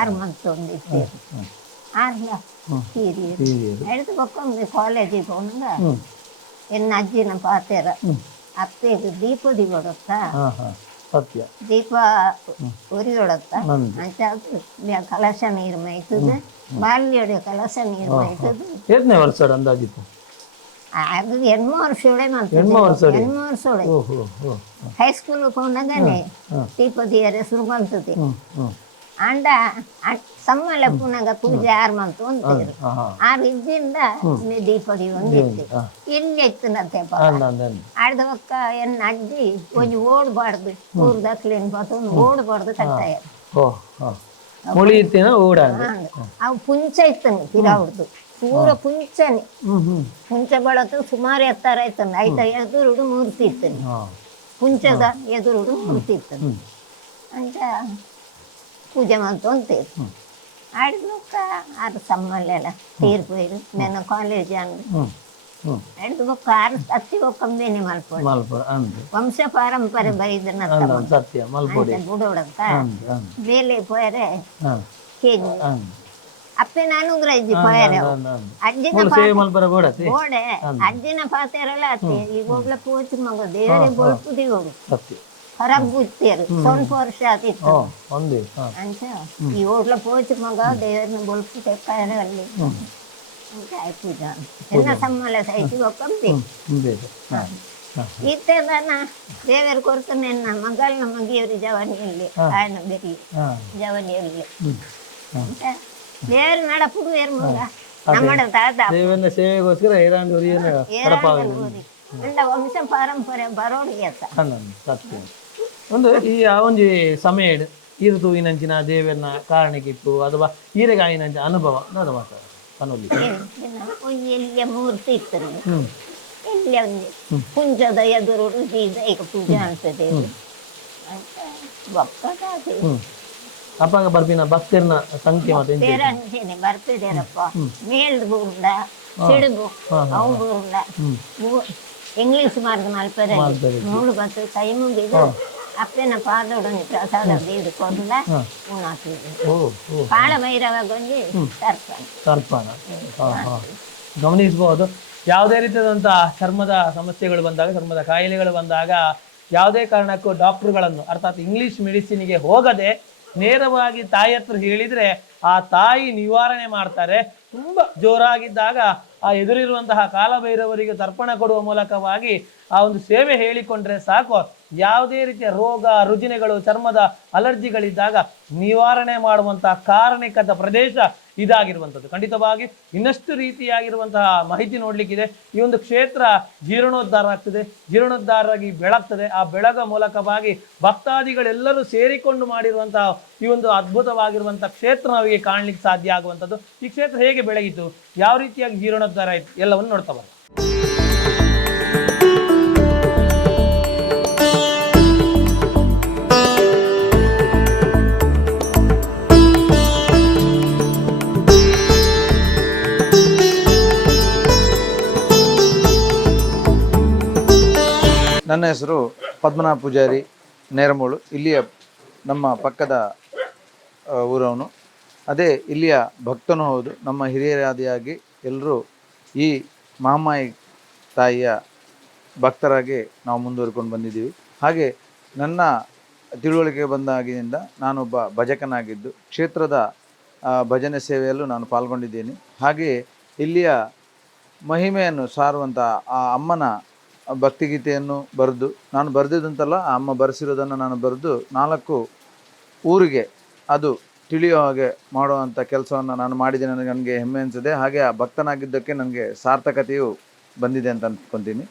6 ಮಂತ್ ಒಂದಿತ್ತು 6 ತೀರಿ ಹಿಡಿದು ಬೊಕ್ಕೊಂದು ಕಾಲೇಜಿಗೆ ಹೋಗ ಎನ್ನ ಅಜ್ಜಿನ ಪಾತೆರ ಅಪ್ಪೆಗೆ ದೀಪ ದಿಗೊಡತ್ತ ಸತ್ಯ ದೀಪ ಉರಿಯೊಡತ್ತ ಅಂಚ ಕಲಶ ನೀರು ಮೈತದ ಬಾಲ್ಯೊಡೆ ಕಲಶ ನೀರು ಮೈತದ ಎಷ್ಟನೇ ವರ್ಷ ಅಂದಾಜಿತ್ತು ಅದು 8 ವರ್ಷೊಳೆ ಹೆಣ್ಮೂರ್ಸೊಳೆ ಹೈಸ್ಕೂಲ್ ಹೋದಾಗನೆ ದೀಪದಿಯರ ಶುರು ಮಾಡ್ತದೆ ಅಂಡ ಸಮ್ಮಲ ಪುನಗ ಪೂಜೆ 6 ಮಂತ್ ಒಂದೇರು 6 ಇದ್ದಿಂದ ದೀಪದಿ ಒಂದಿತ್ತು ಇಲ್ಲಿ ಎತ್ತನತ್ತೆ ಆಡ್ದ ಒಕ್ಕ ಎನ್ನ ಅಜ್ಜಿ ಒಂಜಿ ಓಡಬಾರ್ದು ಊರ್ ದಕ್ಲೇನ್ ಬತ್ತೊಂದು ಓಡಬಾರ್ದು ಕಟ್ಟಾಯ ಅವು ಪುಂಚ ಇತ್ತನು ಪಿರಾವ್ದು ಪೂರ ಪುಂಚನೆ ಪುಂಚ ಬಳತು ಸುಮಾರು ಎತ್ತರ ಇತ್ತನು ಐತ ಎದುರುಡು ಮೂರ್ತಿ ಇತ್ತನು ಪುಂಚದ ಎದುರುಡು ಮೂರ್ತಿ ಇತ್ತನು ಅಂತ ಪೂಜೆ ಮಾಡ್ತು ಅಂತೇಳಿ ಆಡಿದ್ಮಕ್ಕ ಅದು ಸಮ್ಮಲ್ಲೆಲ್ಲ ತೀರ್ಪೋಯ್ರು ನನ್ನ ಕಾಲೇಜ್ ಅಂದು ಹಿಡಿದು ಬೊಕ್ಕ 6 ಹತ್ತಿ ಒಕ್ಕಂಬೇನೆ ಮಲ್ಪೋಡು ವಂಶ ಪಾರಂಪರೆ ಬೈದ ಗುಡೋಡಂತ ಬೇಲೆ ಪೋಯರೆ ಕೇಜಿ ಅಪ್ಪೆ ನಾನು ಇಜ್ಜಿ ಪೋಯರೆ ಗೋಡೆ ಅಜ್ಜಿನ ಪಾತೆರಲ್ಲ ಅತ್ತೆ ಈಗ ಹೋಗ್ಲ ಪೋಚಿ ಮಗ ದೇವರೇ ಬೊಳ್ಪುದಿ ಹೋಗು ಹೊರಗ್ ಬುತ್ತೇರು ಸ್ವಲ್ಪ ವರ್ಷ ಆತಿತ್ತು ಅಂಚ ಈ ಹೋಗ್ಲ ಪೋಚಿ ಮಗ ದೇವರನ್ನ ಬೊಳ್ಪುತ್ತೆ ಅಲ್ಲಿ ಪೂಜಾ ಎಲ್ಲ ಸಮ್ಮಲ ಸೈತಿ ಒಕ್ಕಂಬಿ ಇತ್ತದನ ದೇವರು ಕೊಡ್ತಾನೆ ನನ್ನ ಮಗಳನ್ನ ಮಗಿಯವ್ರಿ ಜವನಿಯಲ್ಲಿ ಆಯನ ಬೆರ್ಲಿ ಜವನಿಯಲ್ಲಿ ದೇವರು ನಡಪುಡು ಏರ್ ಮಗ ನಮ್ಮ ತಾತ ಸೇವೆಗೋಸ್ಕರ ಅಂಡ ವಂಶ ಪಾರಂಪರೆ ಬರೋಡಿಗೆ ಸತ್ಯ ಒಂದು ಈ ಒಂಜಿ ಸಮಯ ಇರುದು ಇನ್ನಂಚಿನ ದೇವರನ್ನ ಕಾರಣಕ್ಕಿತ್ತು ಅಥವಾ ಈರೆಗಾಯಿನಂಚ ಅನುಭವ ಅದು ಮಾತಾಡ ಪನೋಲಿ ಎಲ್ಲಿಯ ಮೂರ್ತಿ ಇತ್ತು ಎಲ್ಲಿ ಒಂದು ಕುಂಜದ ಎದುರು ಈಗ ಪೂಜೆ ಆಗ್ತದೆ ಅಪ್ಪಾಗ ಬರ್ಪಿನ ಭಕ್ತರನ ಸಂಖ್ಯೆ ಮತ್ತೆ ಅಂಚೆನೆ ಬರ್ತಿದ್ದೇರಪ್ಪ ಮೇಲ್ದು ಬೂರ್ದ ಸಿಡುಬು ಅವು ಬೂರ್ದ ಇಂಗ್ಲಿಷ್ ಮಾರ್ಗ ಮಲ್ಪರೆ 3 ಬತ್ತು ಕೈ ಮುಗಿದು ಅಪ್ಪನ ಪಾದೊಡನೆ ಪ್ರಸಾದ ಬೀಡು ಕೊಂಡ ಕಾಳ ಭೈರವಗೊಂಡಿ ತರ್ಪಣ ಗಮನಿಸಬಹುದು. ಯಾವುದೇ ರೀತಿಯಾದಂತಹ ಚರ್ಮದ ಸಮಸ್ಯೆಗಳು ಬಂದಾಗ, ಚರ್ಮದ ಕಾಯಿಲೆಗಳು ಬಂದಾಗ ಯಾವುದೇ ಕಾರಣಕ್ಕೂ ಡಾಕ್ಟರ್ಗಳನ್ನು ಅರ್ಥಾತ್ ಇಂಗ್ಲಿಷ್ ಮೆಡಿಸಿನ್ಗೆ ಹೋಗದೆ ನೇರವಾಗಿ ತಾಯಿ ಹತ್ರ ಹೇಳಿದ್ರೆ ಆ ತಾಯಿ ನಿವಾರಣೆ ಮಾಡ್ತಾರೆ. ತುಂಬ ಜೋರಾಗಿದ್ದಾಗ ಆ ಎದುರಿರುವಂತಹ ಕಾಲಭೈರವರಿಗೆ ತರ್ಪಣ ಕೊಡುವ ಮೂಲಕವಾಗಿ ಆ ಒಂದು ಸೇವೆ ಹೇಳಿಕೊಂಡ್ರೆ ಸಾಕು. ಯಾವುದೇ ರೀತಿಯ ರೋಗ ರುಜಿನಗಳು, ಚರ್ಮದ ಅಲರ್ಜಿಗಳಿದ್ದಾಗ ನಿವಾರಣೆ ಮಾಡುವಂತಹ ಕಾರಣಿಕದ ಪ್ರದೇಶ ಇದಾಗಿರುವಂಥದ್ದು. ಖಂಡಿತವಾಗಿ ಇನ್ನಷ್ಟು ರೀತಿಯಾಗಿರುವಂತಹ ಮಾಹಿತಿ ನೋಡ್ಲಿಕ್ಕಿದೆ. ಈ ಒಂದು ಕ್ಷೇತ್ರ ಜೀರ್ಣೋದ್ಧಾರ ಆಗ್ತದೆ, ಜೀರ್ಣೋದ್ಧಾರಾಗಿ ಬೆಳಗ್ತದೆ. ಆ ಬೆಳಗ ಮೂಲಕವಾಗಿ ಭಕ್ತಾದಿಗಳೆಲ್ಲರೂ ಸೇರಿಕೊಂಡು ಮಾಡಿರುವಂತಹ ಈ ಒಂದು ಅದ್ಭುತವಾಗಿರುವಂತಹ ಕ್ಷೇತ್ರ ನಾವಿಗೆ ಕಾಣ್ಲಿಕ್ಕೆ ಸಾಧ್ಯ ಆಗುವಂಥದ್ದು. ಈ ಕ್ಷೇತ್ರ ಹೇಗೆ ಬೆಳಗಿತು, ಯಾವ ರೀತಿಯಾಗಿ ಜೀರ್ಣೋದ್ಧಾರ ಆಯಿತು, ಎಲ್ಲವನ್ನು ನೋಡ್ತಾ ಬರೋಣ. ನನ್ನ ಹೆಸರು ಪದ್ಮನಾಭ ಪೂಜಾರಿ ನೇರಮೂಳು. ಇಲ್ಲಿಯ ನಮ್ಮ ಪಕ್ಕದ ಊರವನು. ಅದೇ ಇಲ್ಲಿಯ ಭಕ್ತನೂ ಹೌದು. ನಮ್ಮ ಹಿರಿಯರಾದಿಯಾಗಿ ಎಲ್ಲರೂ ಈ ಮಹಾಮಾಯಿ ತಾಯಿಯ ಭಕ್ತರಾಗಿ ನಾವು ಮುಂದುವರ್ಕೊಂಡು ಬಂದಿದ್ದೀವಿ. ಹಾಗೆ ನನ್ನ ತಿಳುವಳಿಕೆ ಬಂದಾಗಿನಿಂದ ನಾನೊಬ್ಬ ಭಜಕನಾಗಿದ್ದು ಕ್ಷೇತ್ರದ ಭಜನೆ ಸೇವೆಯಲ್ಲೂ ನಾನು ಪಾಲ್ಗೊಂಡಿದ್ದೀನಿ. ಹಾಗೆಯೇ ಇಲ್ಲಿಯ ಮಹಿಮೆಯನ್ನು ಸಾರುವಂಥ ಆ ಅಮ್ಮನ ಭಕ್ತಿಗೀತೆಯನ್ನು ಬರೆದು, ನಾನು ಬರೆದಿದ್ದಂತಲ್ಲ, ಆ ಅಮ್ಮ ಬರೆಸಿರೋದನ್ನು ನಾನು ಬರೆದು 4 ಊರಿಗೆ ಅದು ತಿಳಿಯೋ ಹಾಗೆ ಮಾಡುವಂಥ ಕೆಲಸವನ್ನು ನಾನು ಮಾಡಿದ್ದೇನೆ. ನನಗೆ ಹೆಮ್ಮೆ ಅನಿಸಿದೆ. ಹಾಗೆ ಆ ಭಕ್ತನಾಗಿದ್ದಕ್ಕೆ ನನಗೆ ಸಾರ್ಥಕತೆಯು ಬಂದಿದೆ ಅಂತ ಅಂದ್ಕೊತೀನಿ.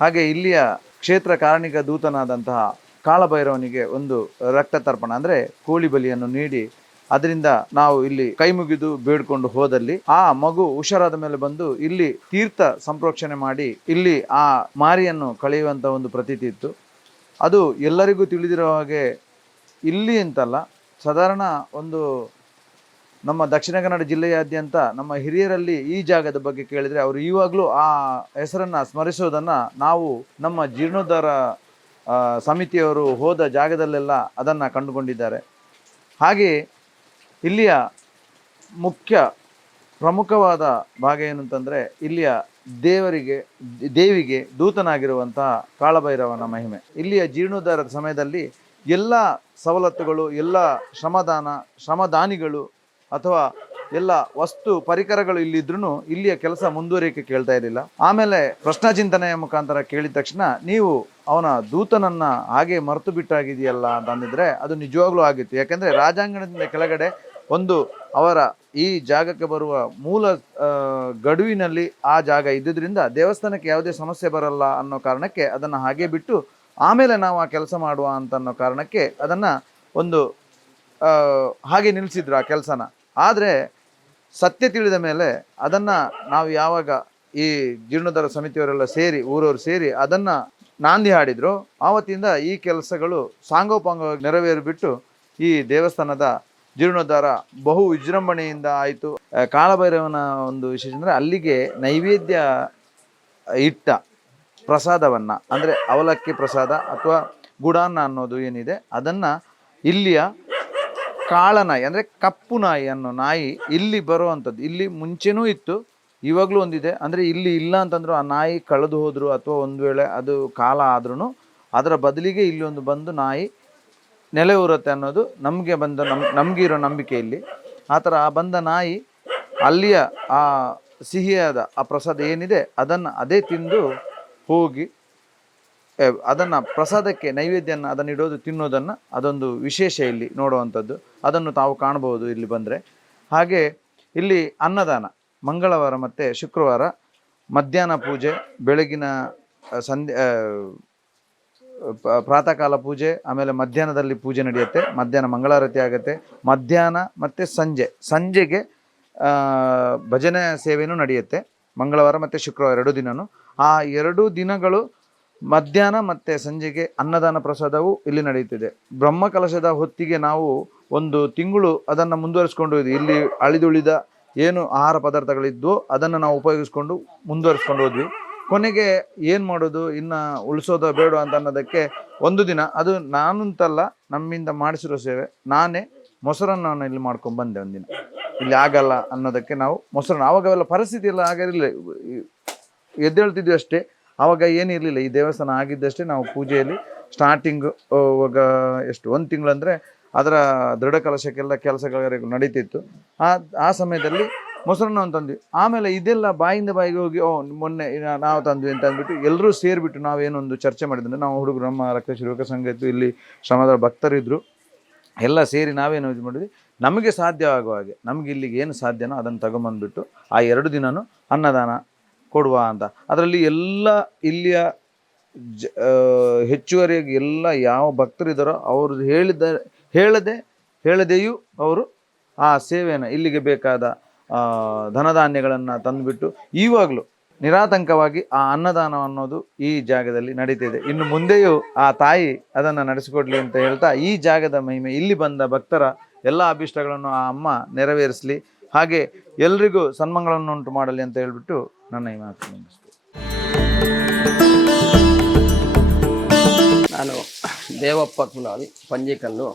ಹಾಗೆ ಇಲ್ಲಿಯ ಕ್ಷೇತ್ರ ಕಾರಣಿಕ ದೂತನಾದಂತಹ ಕಾಳಭೈರವನಿಗೆ ಒಂದು ರಕ್ತ ತರ್ಪಣ ಅಂದರೆ ಕೋಳಿ ಬಲಿಯನ್ನು ನೀಡಿ ಅದರಿಂದ ನಾವು ಇಲ್ಲಿ ಕೈ ಮುಗಿದು ಬೇಡ್ಕೊಂಡು ಹೋದಲ್ಲಿ ಆ ಮಗು ಹುಷಾರಾದ ಮೇಲೆ ಬಂದು ಇಲ್ಲಿ ತೀರ್ಥ ಸಂಪ್ರೋಕ್ಷಣೆ ಮಾಡಿ ಇಲ್ಲಿ ಆ ಮಾರಿಯನ್ನು ಕಳೆಯುವಂಥ ಒಂದು ಪ್ರತೀತಿ ಇತ್ತು. ಅದು ಎಲ್ಲರಿಗೂ ತಿಳಿದಿರೋ ಹಾಗೆ ಇಲ್ಲಿ ಅಂತಲ್ಲ, ಸಾಧಾರಣ ಒಂದು ನಮ್ಮ ದಕ್ಷಿಣ ಕನ್ನಡ ಜಿಲ್ಲೆಯಾದ್ಯಂತ ನಮ್ಮ ಹಿರಿಯರಲ್ಲಿ ಈ ಜಾಗದ ಬಗ್ಗೆ ಕೇಳಿದರೆ ಅವರು ಇವಾಗಲೂ ಆ ಹೆಸರನ್ನು ಸ್ಮರಿಸೋದನ್ನು ನಾವು ನಮ್ಮ ಜೀರ್ಣೋದ್ಧಾರ ಸಮಿತಿಯವರು ಹೋದ ಜಾಗದಲ್ಲೆಲ್ಲ ಅದನ್ನು ಕಂಡುಕೊಂಡಿದ್ದಾರೆ. ಹಾಗೆಯೇ ಇಲ್ಲಿಯ ಪ್ರಮುಖವಾದ ಭಾಗ ಏನು ಅಂತಂದರೆ ಇಲ್ಲಿಯ ದೇವಿಗೆ ದೂತನಾಗಿರುವಂತಹ ಕಾಳಭೈರವನ ಮಹಿಮೆ. ಇಲ್ಲಿಯ ಜೀರ್ಣೋದ್ಧಾರದ ಸಮಯದಲ್ಲಿ ಎಲ್ಲ ಸವಲತ್ತುಗಳು, ಎಲ್ಲ ಶ್ರಮದಾನಿಗಳು ಅಥವಾ ಎಲ್ಲ ವಸ್ತು ಪರಿಕರಗಳು ಇಲ್ಲಿದ್ರೂ ಇಲ್ಲಿಯ ಕೆಲಸ ಮುಂದುವರಿಯಕ್ಕೆ ಕೇಳ್ತಾ ಇರಲಿಲ್ಲ. ಆಮೇಲೆ ಪ್ರಶ್ನಾಚಿಂತನೆಯ ಮುಖಾಂತರ ಕೇಳಿದ ತಕ್ಷಣ ನೀವು ಅವನ ದೂತನನ್ನ ಹಾಗೆ ಮರೆತು ಬಿಟ್ಟಾಗಿದೆಯಲ್ಲ ಅಂತ ಅಂದಿದ್ರೆ ಅದು ನಿಜವಾಗ್ಲೂ ಆಗಿತ್ತು. ಯಾಕೆಂದರೆ ರಾಜಾಂಗಣದಿಂದ ಕೆಳಗಡೆ ಒಂದು ಅವರ ಈ ಜಾಗಕ್ಕೆ ಬರುವ ಮೂಲ ಗಡುವಿನಲ್ಲಿ ಆ ಜಾಗ ಇದ್ದುದರಿಂದ ದೇವಸ್ಥಾನಕ್ಕೆ ಯಾವುದೇ ಸಮಸ್ಯೆ ಬರಲ್ಲ ಅನ್ನೋ ಕಾರಣಕ್ಕೆ ಅದನ್ನು ಹಾಗೆ ಬಿಟ್ಟು ಆಮೇಲೆ ನಾವು ಆ ಕೆಲಸ ಮಾಡುವ ಅಂತ ಅನ್ನೋ ಕಾರಣಕ್ಕೆ ಅದನ್ನು ಒಂದು ಹಾಗೆ ನಿಲ್ಲಿಸಿದ್ರು ಆ ಕೆಲಸನ. ಆದರೆ ಸತ್ಯ ತಿಳಿದ ಮೇಲೆ ಅದನ್ನು ನಾವು ಯಾವಾಗ ಈ ಜೀರ್ಣೋದ್ಧಾರ ಸಮಿತಿಯವರೆಲ್ಲ ಸೇರಿ ಊರವರು ಸೇರಿ ಅದನ್ನು ನಾಂದಿ ಹಾಡಿದ್ರು, ಆವತ್ತಿಂದ ಈ ಕೆಲಸಗಳು ಸಾಂಗೋಪಾಂಗವಾಗಿ ನೆರವೇರಿಬಿಟ್ಟು ಈ ದೇವಸ್ಥಾನದ ಜೀರ್ಣೋದ್ಧಾರ ಬಹು ವಿಜೃಂಭಣೆಯಿಂದ ಆಯಿತು. ಕಾಳಭೈರವನ ಒಂದು ವಿಶೇಷ ಅಂದರೆ ಅಲ್ಲಿಗೆ ನೈವೇದ್ಯ ಇಟ್ಟ ಪ್ರಸಾದವನ್ನು ಅಂದರೆ ಅವಲಕ್ಕಿ ಪ್ರಸಾದ ಅಥವಾ ಗುಡಾನ್ನ ಅನ್ನೋದು ಏನಿದೆ ಅದನ್ನು ಇಲ್ಲಿಯ ಕಾಳನಾಯಿ ಅಂದರೆ ಕಪ್ಪು ನಾಯಿ ಅನ್ನೋ ನಾಯಿ ಇಲ್ಲಿ ಬರುವಂಥದ್ದು. ಇಲ್ಲಿ ಮುಂಚೆನೂ ಇತ್ತು, ಇವಾಗಲೂ ಒಂದಿದೆ. ಅಂದರೆ ಇಲ್ಲಿ ಇಲ್ಲ ಅಂತಂದ್ರು ಆ ನಾಯಿ ಕಳೆದು ಹೋದ್ರು ಅಥವಾ ಒಂದು ವೇಳೆ ಅದು ಕಾಲ ಆದ್ರೂ ಅದರ ಬದಲಿಗೆ ಇಲ್ಲಿ ಒಂದು ಬಂದು ನಾಯಿ ನೆಲೆ ಊರುತ್ತೆ ಅನ್ನೋದು ನಮಗೆ ನಮಗೆ ಇರೋ ನಂಬಿಕೆ ಇಲ್ಲಿ. ಆ ಥರ ಬಂದ ನಾಯಿ ಅಲ್ಲಿಯ ಆ ಸಿಹಿಯಾದ ಆ ಪ್ರಸಾದ ಏನಿದೆ ಅದನ್ನು ಅದೇ ತಿಂದು ಹೋಗಿ ಅದನ್ನು ಪ್ರಸಾದಕ್ಕೆ ನೈವೇದ್ಯನ ಅದನ್ನು ಇಡೋದು ತಿನ್ನೋದನ್ನು ಅದೊಂದು ವಿಶೇಷ ಇಲ್ಲಿ ನೋಡುವಂಥದ್ದು. ಅದನ್ನು ತಾವು ಕಾಣ್ಬೋದು ಇಲ್ಲಿ ಬಂದರೆ. ಹಾಗೆ ಇಲ್ಲಿ ಅನ್ನದಾನ ಮಂಗಳವಾರ ಮತ್ತು ಶುಕ್ರವಾರ ಮಧ್ಯಾಹ್ನ ಪೂಜೆ, ಬೆಳಗಿನ ಪ್ರಾತಃ ಕಾಲ ಪೂಜೆ, ಆಮೇಲೆ ಮಧ್ಯಾಹ್ನದಲ್ಲಿ ಪೂಜೆ ನಡೆಯುತ್ತೆ, ಮಧ್ಯಾಹ್ನ ಮಂಗಳಾರತಿ ಆಗುತ್ತೆ, ಮಧ್ಯಾಹ್ನ ಮತ್ತು ಸಂಜೆಗೆ ಭಜನೆ ಸೇವೆಯೂ ನಡೆಯುತ್ತೆ. ಮಂಗಳವಾರ ಮತ್ತು ಶುಕ್ರವಾರ 2 ದಿನವೂ. ಆ 2 ದಿನಗಳು ಮಧ್ಯಾಹ್ನ ಮತ್ತು ಸಂಜೆಗೆ ಅನ್ನದಾನ ಪ್ರಸಾದವು ಇಲ್ಲಿ ನಡೆಯುತ್ತಿದೆ. ಬ್ರಹ್ಮಕಲಶದ ಹೊತ್ತಿಗೆ ನಾವು 1 ತಿಂಗಳು ಅದನ್ನು ಮುಂದುವರಿಸ್ಕೊಂಡು ಹೋದ್ವಿ. ಇಲ್ಲಿ ಅಳಿದುಳಿದ ಏನು ಆಹಾರ ಪದಾರ್ಥಗಳಿದ್ವೋ ಅದನ್ನು ನಾವು ಉಪಯೋಗಿಸ್ಕೊಂಡು ಮುಂದುವರಿಸ್ಕೊಂಡು ಹೋದ್ವಿ. ಕೊನೆಗೆ ಏನು ಮಾಡೋದು, ಇನ್ನು ಉಳಿಸೋದ ಬೇಡ ಅಂತ ಅನ್ನೋದಕ್ಕೆ 1 ದಿನ ಅದು ನಾನಂತಲ್ಲ, ನಮ್ಮಿಂದ ಮಾಡಿಸಿರೋ ಸೇವೆ, ನಾನೇ ಮೊಸರನ್ನು ಇಲ್ಲಿ ಮಾಡ್ಕೊಂಡು ಬಂದೆ. 1 ದಿನ ಇಲ್ಲಿ ಆಗಲ್ಲ ಅನ್ನೋದಕ್ಕೆ ನಾವು ಮೊಸರನ್ನ, ಆವಾಗವೆಲ್ಲ ಪರಿಸ್ಥಿತಿ ಎಲ್ಲ ಆಗಿರಲಿಲ್ಲ, ಎದ್ದೇಳ್ತಿದ್ವಿ ಅಷ್ಟೇ. ಆವಾಗ ಏನಿರಲಿಲ್ಲ, ಈ ದೇವಸ್ಥಾನ ಆಗಿದ್ದಷ್ಟೇ. ನಾವು ಪೂಜೆಯಲ್ಲಿ ಸ್ಟಾರ್ಟಿಂಗ್ ಇವಾಗ ಎಷ್ಟು 1 ತಿಂಗಳು ಅಂದರೆ ಅದರ ದೃಢ ಕಲಶಕ್ಕೆಲ್ಲ ಕೆಲಸಗಳು ನಡೀತಿತ್ತು. ಆ ಸಮಯದಲ್ಲಿ ಮೊಸರನ್ನ ತಂದ್ವಿ. ಆಮೇಲೆ ಇದೆಲ್ಲ ಬಾಯಿಂದ ಬಾಯಿಗೆ ಹೋಗಿ ಮೊನ್ನೆ ನಾವು ತಂದ್ವಿ ಅಂತ ಅಂದ್ಬಿಟ್ಟು ಎಲ್ಲರೂ ಸೇರಿಬಿಟ್ಟು ನಾವೇನೊಂದು ಚರ್ಚೆ ಮಾಡಿದ್ರೆ, ನಾವು ಹುಡುಗರು ನಮ್ಮ ರಕ್ತಶ್ರೀ ಯುವಕ ಸಂಘ ಇತ್ತು, ಇಲ್ಲಿ ಶ್ರಮದ ಭಕ್ತರಿದ್ದರು, ಎಲ್ಲ ಸೇರಿ ನಾವೇನು ಇದು ಮಾಡಿದ್ವಿ, ನಮಗೆ ಸಾಧ್ಯವಾಗುವ ಹಾಗೆ ನಮಗೆ ಇಲ್ಲಿಗೆ ಏನು ಸಾಧ್ಯನೋ ಅದನ್ನು ತಗೊಂಬಂದ್ಬಿಟ್ಟು ಆ 2 ದಿನವೂ ಅನ್ನದಾನ ಕೊಡುವ ಅಂತ. ಅದರಲ್ಲಿ ಎಲ್ಲ ಇಲ್ಲಿಯ ಹೆಚ್ಚುವರಿಯಾಗಿ ಎಲ್ಲ ಯಾವ ಭಕ್ತರಿದ್ದಾರೋ ಅವರು ಹೇಳದೆಯೂ ಅವರು ಆ ಸೇವೆಯನ್ನು ಇಲ್ಲಿಗೆ ಬೇಕಾದ ಧನಧಾನ್ಯಗಳನ್ನು ತಂದುಬಿಟ್ಟು ಇವಾಗಲೂ ನಿರಾತಂಕವಾಗಿ ಆ ಅನ್ನದಾನ ಅನ್ನೋದು ಈ ಜಾಗದಲ್ಲಿ ನಡೀತಿದೆ. ಇನ್ನು ಮುಂದೆಯೂ ಆ ತಾಯಿ ಅದನ್ನು ನಡೆಸಿಕೊಡ್ಲಿ ಅಂತ ಹೇಳ್ತಾ, ಈ ಜಾಗದ ಮಹಿಮೆ, ಇಲ್ಲಿ ಬಂದ ಭಕ್ತರ ಎಲ್ಲ ಅಭಿಷ್ಟಗಳನ್ನು ಆ ಅಮ್ಮ ನೆರವೇರಿಸಲಿ, ಹಾಗೆ ಎಲ್ರಿಗೂ ಸನ್ಮಾನಗಳನ್ನು ಉಂಟು ಮಾಡಲಿ ಅಂತ ಹೇಳ್ಬಿಟ್ಟು ನನ್ನ ಈ ಮಾತು ಮುಗಿಸ್ತೇನೆ. ನಾನು ದೇವಪ್ಪ ಕುಲಾಲ್, ಪಂಜಿಕಲ್ಲು,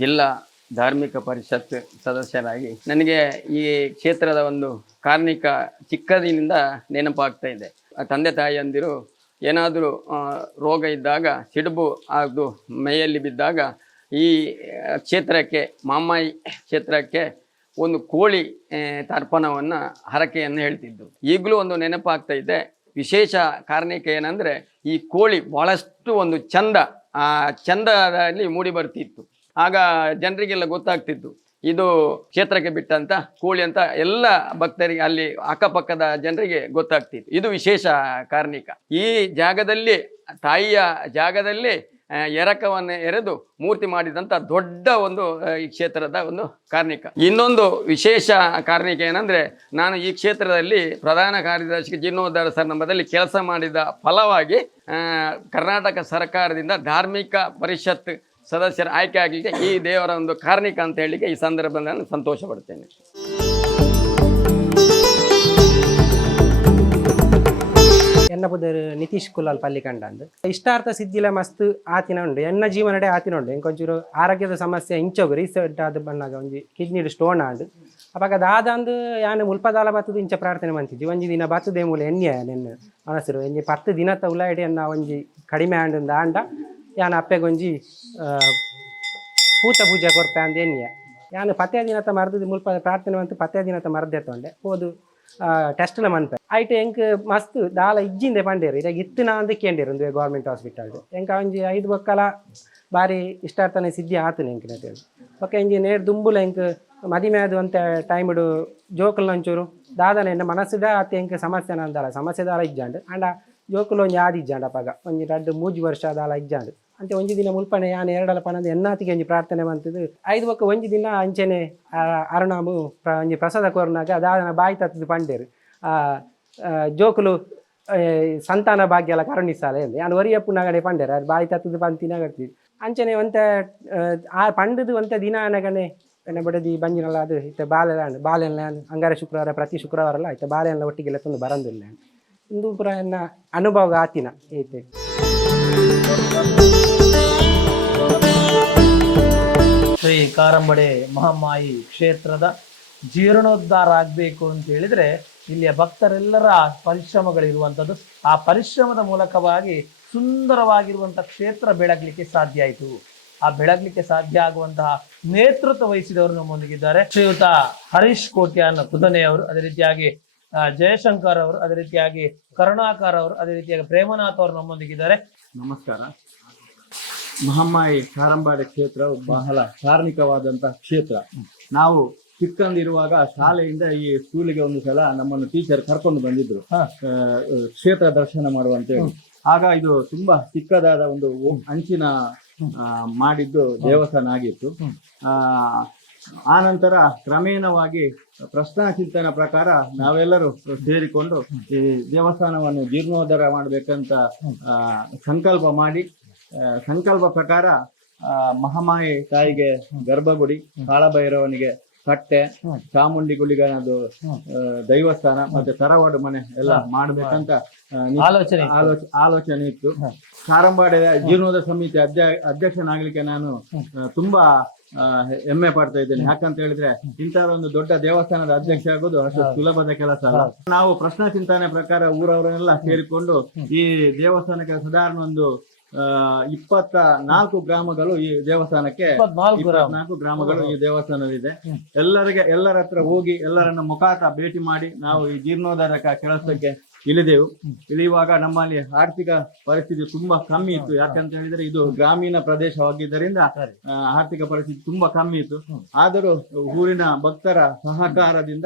ಜಿಲ್ಲಾ ಧಾರ್ಮಿಕ ಪರಿಷತ್ ಸದಸ್ಯರಾಗಿ ನನಗೆ ಈ ಕ್ಷೇತ್ರದ ಒಂದು ಕಾರ್ಣಿಕ ಚಿಕ್ಕದಿನಿಂದ ನೆನಪಾಗ್ತಾ ಇದೆ. ತಂದೆ ತಾಯಿಯಂದಿರು ಏನಾದರೂ ರೋಗ ಇದ್ದಾಗ, ಸಿಡುಬು ಅದು ಮೈಯಲ್ಲಿ ಬಿದ್ದಾಗ ಈ ಕ್ಷೇತ್ರಕ್ಕೆ, ಮಾಮಾಯಿ ಕ್ಷೇತ್ರಕ್ಕೆ ಒಂದು ಕೋಳಿ ತರ್ಪಣವನ್ನು, ಹರಕೆಯನ್ನು ಹೇಳ್ತಿದ್ದು ಈಗಲೂ ಒಂದು ನೆನಪಾಗ್ತಾ ಇದೆ. ವಿಶೇಷ ಕಾರಣಕ್ಕೆ ಏನಂದರೆ ಈ ಕೋಳಿ ಬಹಳಷ್ಟು ಒಂದು ಚಂದದಲ್ಲಿ ಮೂಡಿ ಬರ್ತಿತ್ತು. ಆಗ ಜನರಿಗೆಲ್ಲ ಗೊತ್ತಾಗ್ತಿತ್ತು ಇದು ಕ್ಷೇತ್ರಕ್ಕೆ ಬಿಟ್ಟಂತ ಕೋಳಿ ಅಂತ, ಎಲ್ಲ ಭಕ್ತರಿಗೆ, ಅಲ್ಲಿ ಅಕ್ಕಪಕ್ಕದ ಜನರಿಗೆ ಗೊತ್ತಾಗ್ತಿತ್ತು. ಇದು ವಿಶೇಷ ಕಾರ್ಣಿಕ. ಈ ಜಾಗದಲ್ಲಿ, ತಾಯಿಯ ಜಾಗದಲ್ಲಿ ಎರಕವನ್ನು ಎರೆದು ಮೂರ್ತಿ ಮಾಡಿದಂಥ ದೊಡ್ಡ ಒಂದು ಈ ಕ್ಷೇತ್ರದ ಒಂದು ಕಾರ್ಣಿಕ. ಇನ್ನೊಂದು ವಿಶೇಷ ಕಾರ್ಣಿಕ ಏನಂದರೆ, ನಾನು ಈ ಕ್ಷೇತ್ರದಲ್ಲಿ ಪ್ರಧಾನ ಕಾರ್ಯದರ್ಶಿ ಜೀರ್ಣೋದ್ಧಾರ ಸಂದರ್ಭದಲ್ಲಿ ಕೆಲಸ ಮಾಡಿದ ಫಲವಾಗಿ ಕರ್ನಾಟಕ ಸರ್ಕಾರದಿಂದ ಧಾರ್ಮಿಕ ಪರಿಷತ್ ಸದಸ್ಯರ ಆಯ್ಕೆ ಆಗಲಿಕ್ಕೆ ಈ ದೇವರ ಒಂದು ಕಾರ್ಣಿಕ ಅಂತ ಹೇಳಲಿಕ್ಕೆ ಈ ಸಂದರ್ಭದಲ್ಲಿ ನಾನು ಸಂತೋಷ ಪಡ್ತೇನೆ. ಎನ್ನ ಪುದರ್ ನಿತೀಶ್ ಕುಲಾಲ್ ಪಲ್ಲಿಕಂಡ ಅಂದ್ ಇಷ್ಟಾರ್ಥ ಸಿದ್ಧಿಲ ಮಸ್ತ್ ಆತಿನ ಉಂಡು. ಎನ್ನ ಜೀವನಡೆ ಆತಿನ ಉಂಡು. ಎಂಕೊಂಚೂರು ಆರೋಗ್ಯದ ಸಮಸ್ಯೆ ಇಂಚೋಗು ರೀಸೆಂಟ್ ಆದ ಬಣ್ಣಾಗ ಒಂಜಿ ಕಿಡ್ನಿ ಸ್ಟೋನ್ ಆಂಡ್ ಅವಾಗ ದಾದಂದು ಯಾನು ಮುಲ್ಪದಾಲ ಬತ್ತದು ಇಂಚ ಪ್ರಾರ್ಥನೆ ಮಂತಿದ್ದಿ. ಒಂಜಿ ದಿನ ಬತ್ತದೇ ಮೂಲ ಎಣ್ಣೆ ನೆನ್ನ ಮನಸ್ಸರು ಒಂಜಿ 10 ದಿನ ಉಳ್ಳಾಡಿ ಅನ್ನ ಒಂಜಿ ಕಡಿಮೆ ಆಂಡ್ ಆಂಡ ಯಾನು ಅಪ್ಪೆಗೊಂಜಿ ಪೂತ ಪೂಜೆ ಕೊರ್ಪೆ ಅಂದ ಎಣ್ಣೆ ಯಾನು 10 ದಿನತ ಮರದ್ದು ಮುಲ್ಪ ಪ್ರಾರ್ಥನೆ ಮಂತು 10 ದಿನತ ಮರದ್ದೆ ತೊಂಡೆ ಹೋದು ಟೆಸ್ಟ್ಲ ಮನ್ಪೆ ಐಟು ಎಂಕ್ ಮಸ್ತ್ ದಾಲ ಇಜ್ಜಿಂದೆ ಪಂಡೇರು ಇದಾಗ ಇತ್ತಿನ ಅಂದ ಕೇಂಡಿರು ಒಂದು ಗೌರ್ಮೆಂಟ್ ಹಾಸ್ಪಿಟಲ್ದು ಎಂಕ ಒಂಜಿ 5 ಬೊಕ್ಕಲ ಬಾರಿ ಇಷ್ಟಾರ್ಥನೆ ಸಿದ್ಧಿ ಆತನ ಎಂಕ್ ನೆಟ್ಟೇಳು ಓಕೆ ಇಂಜಿ ನೇರು ದುಂಬುಲ ಎಂಕ್ ಮದಿಮೆದು ಅಂತ ಟೈಮ್ಡು ಜೋಕುಲ್ ನಂಚೂರು ದಾದನ ಎನ್ನ ಮನಸ್ಸುದ ಆತ ಎಂಕ್ ಸಮಸ್ಯೆ ಅಂದಲ್ಲ ಸಮಸ್ಯೆ ದಾಲ ಇಜ್ಜಾಂಡು ಅಂಡ ಜೋಕುಲು ಒಂಜಿ ಆದಿ ಇಜ್ಜಾಂಡ ಅಪ್ಪಾಗ ಒಂಜಿ 2-3 ವರ್ಷ ದಾಲ ಇಜ್ಜಾಂಡು ಅಂತೆ ಒಂಜಿ ದಿನ ಮುಲ್ಪನೆ ಯಾನು ಎರಡಲ ಪನಂದು ಎನ್ನಾತಿಗೆ ಒಂಜಿ ಪ್ರಾರ್ಥನೆ ಮಂತದ್ದು 5 ಬೊಕ್ಕ ಒಂಜಿ ದಿನ ಅಂಚೆನೆ ಅರುಣಾಮು ಒಂಜಿ ಪ್ರಸಾದ ಕೋರ್ನಾಗ ದಾದನ ಬಾಯಿ ತತ್ತದು ಪಂಡೇರು ಜೋಕುಲು ಸಂತಾನ ಭಾಗ್ಯ ಎಲ್ಲ ಕರುಣಿಸಾಲೆ ಎಂದು ಯಾನು ಒರಿಯಪ್ಪು ನಗಡೆ ಪಂಡೇರು ಅದು ಬಾಯಿ ತತ್ತದು ಪಂತಿನ ಕಟ್ತಿದ್ದು ಅಂಚನೆ ಒಂತ ಆ ಪಂಡದು ಒಂತ ದಿನ ನಗನೆ ಎನ್ನ ಬಡದಿ ಬಂಜಿನಲ್ಲ ಅದು ಇತ್ತ ಬಾಲೆಲ್ಲ ಅಂಗಾರ ಶುಕ್ರವಾರ ಪ್ರತಿ ಶುಕ್ರವಾರ ಅಲ್ಲ ಆಯ್ತು ಬಾಲೆಲ್ಲ ಒಟ್ಟಿಗೆಲ್ಲ ತಂದು ಬರಂದಿಲ್ಲ ಇಂದು ಪುರ ಎನ್ನ ಅನುಭವ ಆತಿನ ಐತೆ. ಶ್ರೀ ಕಾರಂಬಡೆ ಮಹಾಮಾಯಿ ಕ್ಷೇತ್ರದ ಜೀರ್ಣೋದ್ಧಾರ ಆಗಬೇಕು ಅಂತ ಹೇಳಿದ್ರೆ ಇಲ್ಲಿಯ ಭಕ್ತರೆಲ್ಲರ ಪರಿಶ್ರಮಗಳಿರುವಂಥದ್ದು. ಆ ಪರಿಶ್ರಮದ ಮೂಲಕವಾಗಿ ಸುಂದರವಾಗಿರುವಂಥ ಕ್ಷೇತ್ರ ಬೆಳಗಲಿಕ್ಕೆ ಸಾಧ್ಯ ಆಯಿತು. ಆ ಬೆಳಗಲಿಕ್ಕೆ ಸಾಧ್ಯ ಆಗುವಂತಹ ನೇತೃತ್ವ ವಹಿಸಿದವರು ನಮ್ಮೊಂದಿಗಿದ್ದಾರೆ. ಶ್ರೀಯುತ ಹರೀಶ್ ಕೋಟ್ಯಾನ್ ಕುದನೆಯವರು, ಅದೇ ರೀತಿಯಾಗಿ ಜಯಶಂಕರ್ ಅವರು, ಅದೇ ರೀತಿಯಾಗಿ ಕರುಣಾಕರ್ ಅವರು, ಅದೇ ರೀತಿಯಾಗಿ ಪ್ರೇಮನಾಥ್ ಅವರು ನಮ್ಮೊಂದಿಗಿದ್ದಾರೆ. ನಮಸ್ಕಾರ. ಮಹಾಮಾಯಿ ಕಾರಂಬಾಡೆ ಕ್ಷೇತ್ರವು ಬಹಳ ಧಾರ್ಮಿಕವಾದಂತಹ ಕ್ಷೇತ್ರ. ನಾವು ಚಿಕ್ಕಂದಿರುವಾಗ ಶಾಲೆಯಿಂದ ಈ ಸ್ಕೂಲಿಗೆ ಒಂದು ಸಲ ನಮ್ಮನ್ನು ಟೀಚರ್ ಕರ್ಕೊಂಡು ಬಂದಿದ್ರು ಕ್ಷೇತ್ರ ದರ್ಶನ ಮಾಡುವಂತೇಳಿ. ಆಗ ಇದು ತುಂಬಾ ಚಿಕ್ಕದಾದ ಒಂದು ಅಂಚಿನ ಮಾಡಿದ್ದು ದೇವಸ್ಥಾನ ಆಗಿತ್ತು. ಆ ನಂತರ ಕ್ರಮೇಣವಾಗಿ ಪ್ರಶ್ನಾ ಚಿಂತನ ಪ್ರಕಾರ ನಾವೆಲ್ಲರೂ ಸೇರಿಕೊಂಡು ಈ ದೇವಸ್ಥಾನವನ್ನು ಜೀರ್ಣೋದ್ಧಾರ ಮಾಡಬೇಕಂತ ಸಂಕಲ್ಪ ಮಾಡಿ, ಸಂಕಲ್ಪ ಪ್ರಕಾರ ಮಹಾಮಾಯಿ ತಾಯಿಗೆ ಗರ್ಭಗುಡಿ, ಕಾಳಭೈರವನಿಗೆ ಕಟ್ಟೆ, ಚಾಮುಂಡಿ ಗುಳಿಗನದು ದೈವಸ್ಥಾನ ಮತ್ತೆ ತರವಾಡು ಮನೆ ಎಲ್ಲ ಮಾಡ್ಬೇಕಂತ ಆಲೋಚನೆ ಇತ್ತು. ಕಾರಂಬಾಡೆ ಜೀರ್ಣೋದ್ಧಾರ ಸಮಿತಿ ಅಧ್ಯಕ್ಷನಾಗ್ಲಿಕ್ಕೆ ನಾನು ತುಂಬಾ ಹೆಮ್ಮೆ ಪಡ್ತಾ ಇದ್ದೇನೆ. ಯಾಕಂತ ಹೇಳಿದ್ರೆ ಇಂತಹ ಒಂದು ದೊಡ್ಡ ದೇವಸ್ಥಾನದ ಅಧ್ಯಕ್ಷ ಆಗೋದು ಅಷ್ಟು ಸುಲಭದ ಕೆಲಸ ಅಲ್ಲ. ನಾವು ಪ್ರಶ್ನಾ ಚಿಂತನೆ ಪ್ರಕಾರ ಊರವರನ್ನೆಲ್ಲ ಸೇರಿಕೊಂಡು ಈ ದೇವಸ್ಥಾನಕ್ಕೆ ಸಾಧಾರಣ ಒಂದು 24 ಗ್ರಾಮಗಳು ಈ ದೇವಸ್ಥಾನಕ್ಕೆ 24 ಗ್ರಾಮಗಳು ಈ ದೇವಸ್ಥಾನವಿದೆ. ಎಲ್ಲರ ಹತ್ರ ಹೋಗಿ ಎಲ್ಲರನ್ನ ಮುಖಾತ ಭೇಟಿ ಮಾಡಿ ನಾವು ಈ ಜೀರ್ಣೋದ್ಧಾರ ಕೆಲಸಕ್ಕೆ ಇಳಿಯುವಾಗ ನಮ್ಮಲ್ಲಿ ಆರ್ಥಿಕ ಪರಿಸ್ಥಿತಿ ತುಂಬಾ ಕಮ್ಮಿ ಇತ್ತು. ಯಾಕಂತ ಹೇಳಿದ್ರೆ ಇದು ಗ್ರಾಮೀಣ ಪ್ರದೇಶವಾಗಿದ್ದರಿಂದ ಆರ್ಥಿಕ ಪರಿಸ್ಥಿತಿ ತುಂಬಾ ಕಮ್ಮಿ ಇತ್ತು. ಆದರೂ ಊರಿನ ಭಕ್ತರ ಸಹಕಾರದಿಂದ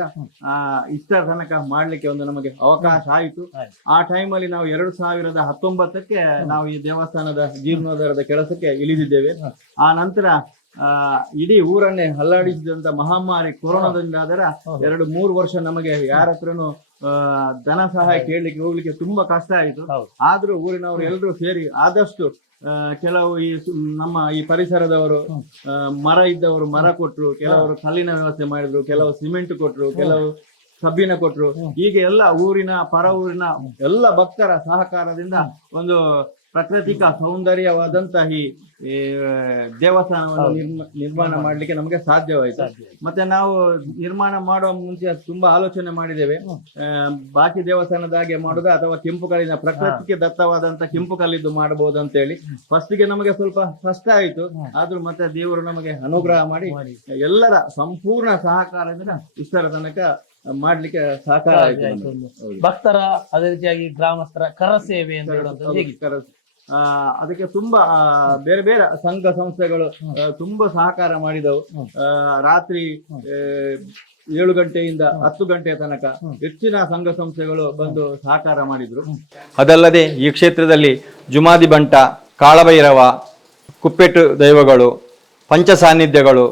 ಇಷ್ಟರ ತನಕ ಮಾಡ್ಲಿಕ್ಕೆ ಒಂದು ನಮಗೆ ಅವಕಾಶ ಆಯಿತು. ಆ ಟೈಮಲ್ಲಿ ನಾವು 2019ಕ್ಕೆ ನಾವು ಈ ದೇವಸ್ಥಾನದ ಜೀರ್ಣೋದ್ಧಾರದ ಕೆಲಸಕ್ಕೆ ಇಳಿದಿದ್ದೇವೆ. ಆ ನಂತರ ಇಡೀ ಊರನ್ನೇ ಹಲ್ಲಾಡಿಸಿದಂತ ಮಹಾಮಾರಿ ಕೊರೋನಾದಿಂದಾದರ 2-3 ವರ್ಷ ನಮಗೆ ಯಾರ ಹತ್ರನು ಧನ ಸಹಾಯ ಕೇಳಲಿಕ್ಕೆ ಹೋಗ್ಲಿಕ್ಕೆ ತುಂಬಾ ಕಷ್ಟ ಆಯಿತು. ಆದ್ರೂ ಊರಿನವರು ಎಲ್ಲರೂ ಸೇರಿ ಆದಷ್ಟು ಕೆಲವು ನಮ್ಮ ಈ ಪರಿಸರದವರು ಮರ ಇದ್ದವರು ಮರ ಕೊಟ್ರು, ಕೆಲವರು ಕಲ್ಲಿನ ವ್ಯವಸ್ಥೆ ಮಾಡಿದ್ರು, ಕೆಲವು ಸಿಮೆಂಟ್ ಕೊಟ್ರು, ಕೆಲವು ಕಬ್ಬಿನ ಕೊಟ್ರು. ಹೀಗೆ ಎಲ್ಲ ಊರಿನ ಪರ ಊರಿನ ಎಲ್ಲ ಭಕ್ತರ ಸಹಕಾರದಿಂದ ಒಂದು ಪ್ರಾಕೃತಿಕ ಸೌಂದರ್ಯವಾದಂತಹ ಈ ದೇವಸ್ಥಾನವನ್ನು ನಿರ್ಮಾಣ ಮಾಡ್ಲಿಕ್ಕೆ ನಮಗೆ ಸಾಧ್ಯವಾಯಿತು. ಮತ್ತೆ ನಾವು ನಿರ್ಮಾಣ ಮಾಡುವ ಮುಂಚೆ ತುಂಬಾ ಆಲೋಚನೆ ಮಾಡಿದ್ದೇವೆ, ಬಾಕಿ ದೇವಸ್ಥಾನದ ಹಾಗೆ ಮಾಡುದ ಅಥವಾ ಕೆಂಪು ಕಲ್ಲಿನ ಪ್ರಕೃತಿಗೆ ದತ್ತವಾದಂತ ಕೆಂಪು ಕಲ್ಲಿದ್ದು ಮಾಡಬಹುದು ಅಂತ ಹೇಳಿ ಫಸ್ಟ್ಗೆ ನಮಗೆ ಸ್ವಲ್ಪ ಕಷ್ಟ ಆಯಿತು. ಆದ್ರೂ ಮತ್ತೆ ದೇವರು ನಮಗೆ ಅನುಗ್ರಹ ಮಾಡಿ ಎಲ್ಲರ ಸಂಪೂರ್ಣ ಸಹಕಾರದಿಂದ ಇಷ್ಟರ ತನಕ ಮಾಡ್ಲಿಕ್ಕೆ ಸಹಕಾರ ಆಯಿತು. ಭಕ್ತರ ಅದೇ ರೀತಿಯಾಗಿ ಗ್ರಾಮಸ್ಥರ ಕರ ಸೇವೆ ಅಂತ ಹೇಳುವಂಥದ್ದು ಹೇಗೆ? ಅದಕ್ಕೆ ತುಂಬಾ ಬೇರೆ ಬೇರೆ ಸಂಘ ಸಂಸ್ಥೆಗಳು ತುಂಬಾ ಸಹಕಾರ ಮಾಡಿದವು. ರಾತ್ರಿ 7 ಗಂಟೆಯಿಂದ 10 ಗಂಟೆಯ ತನಕ ಹೆಚ್ಚಿನ ಸಂಘ ಸಂಸ್ಥೆಗಳು ಬಂದು ಸಹಕಾರ ಮಾಡಿದ್ರು. ಅದಲ್ಲದೆ ಈ ಕ್ಷೇತ್ರದಲ್ಲಿ ಜುಮಾದಿ ಬಂಟ, ಕಾಳಭೈರವ, ಕುಪ್ಪೆಟ್ಟು ದೈವಗಳು, ಪಂಚ ಸಾನ್ನಿಧ್ಯಗಳು,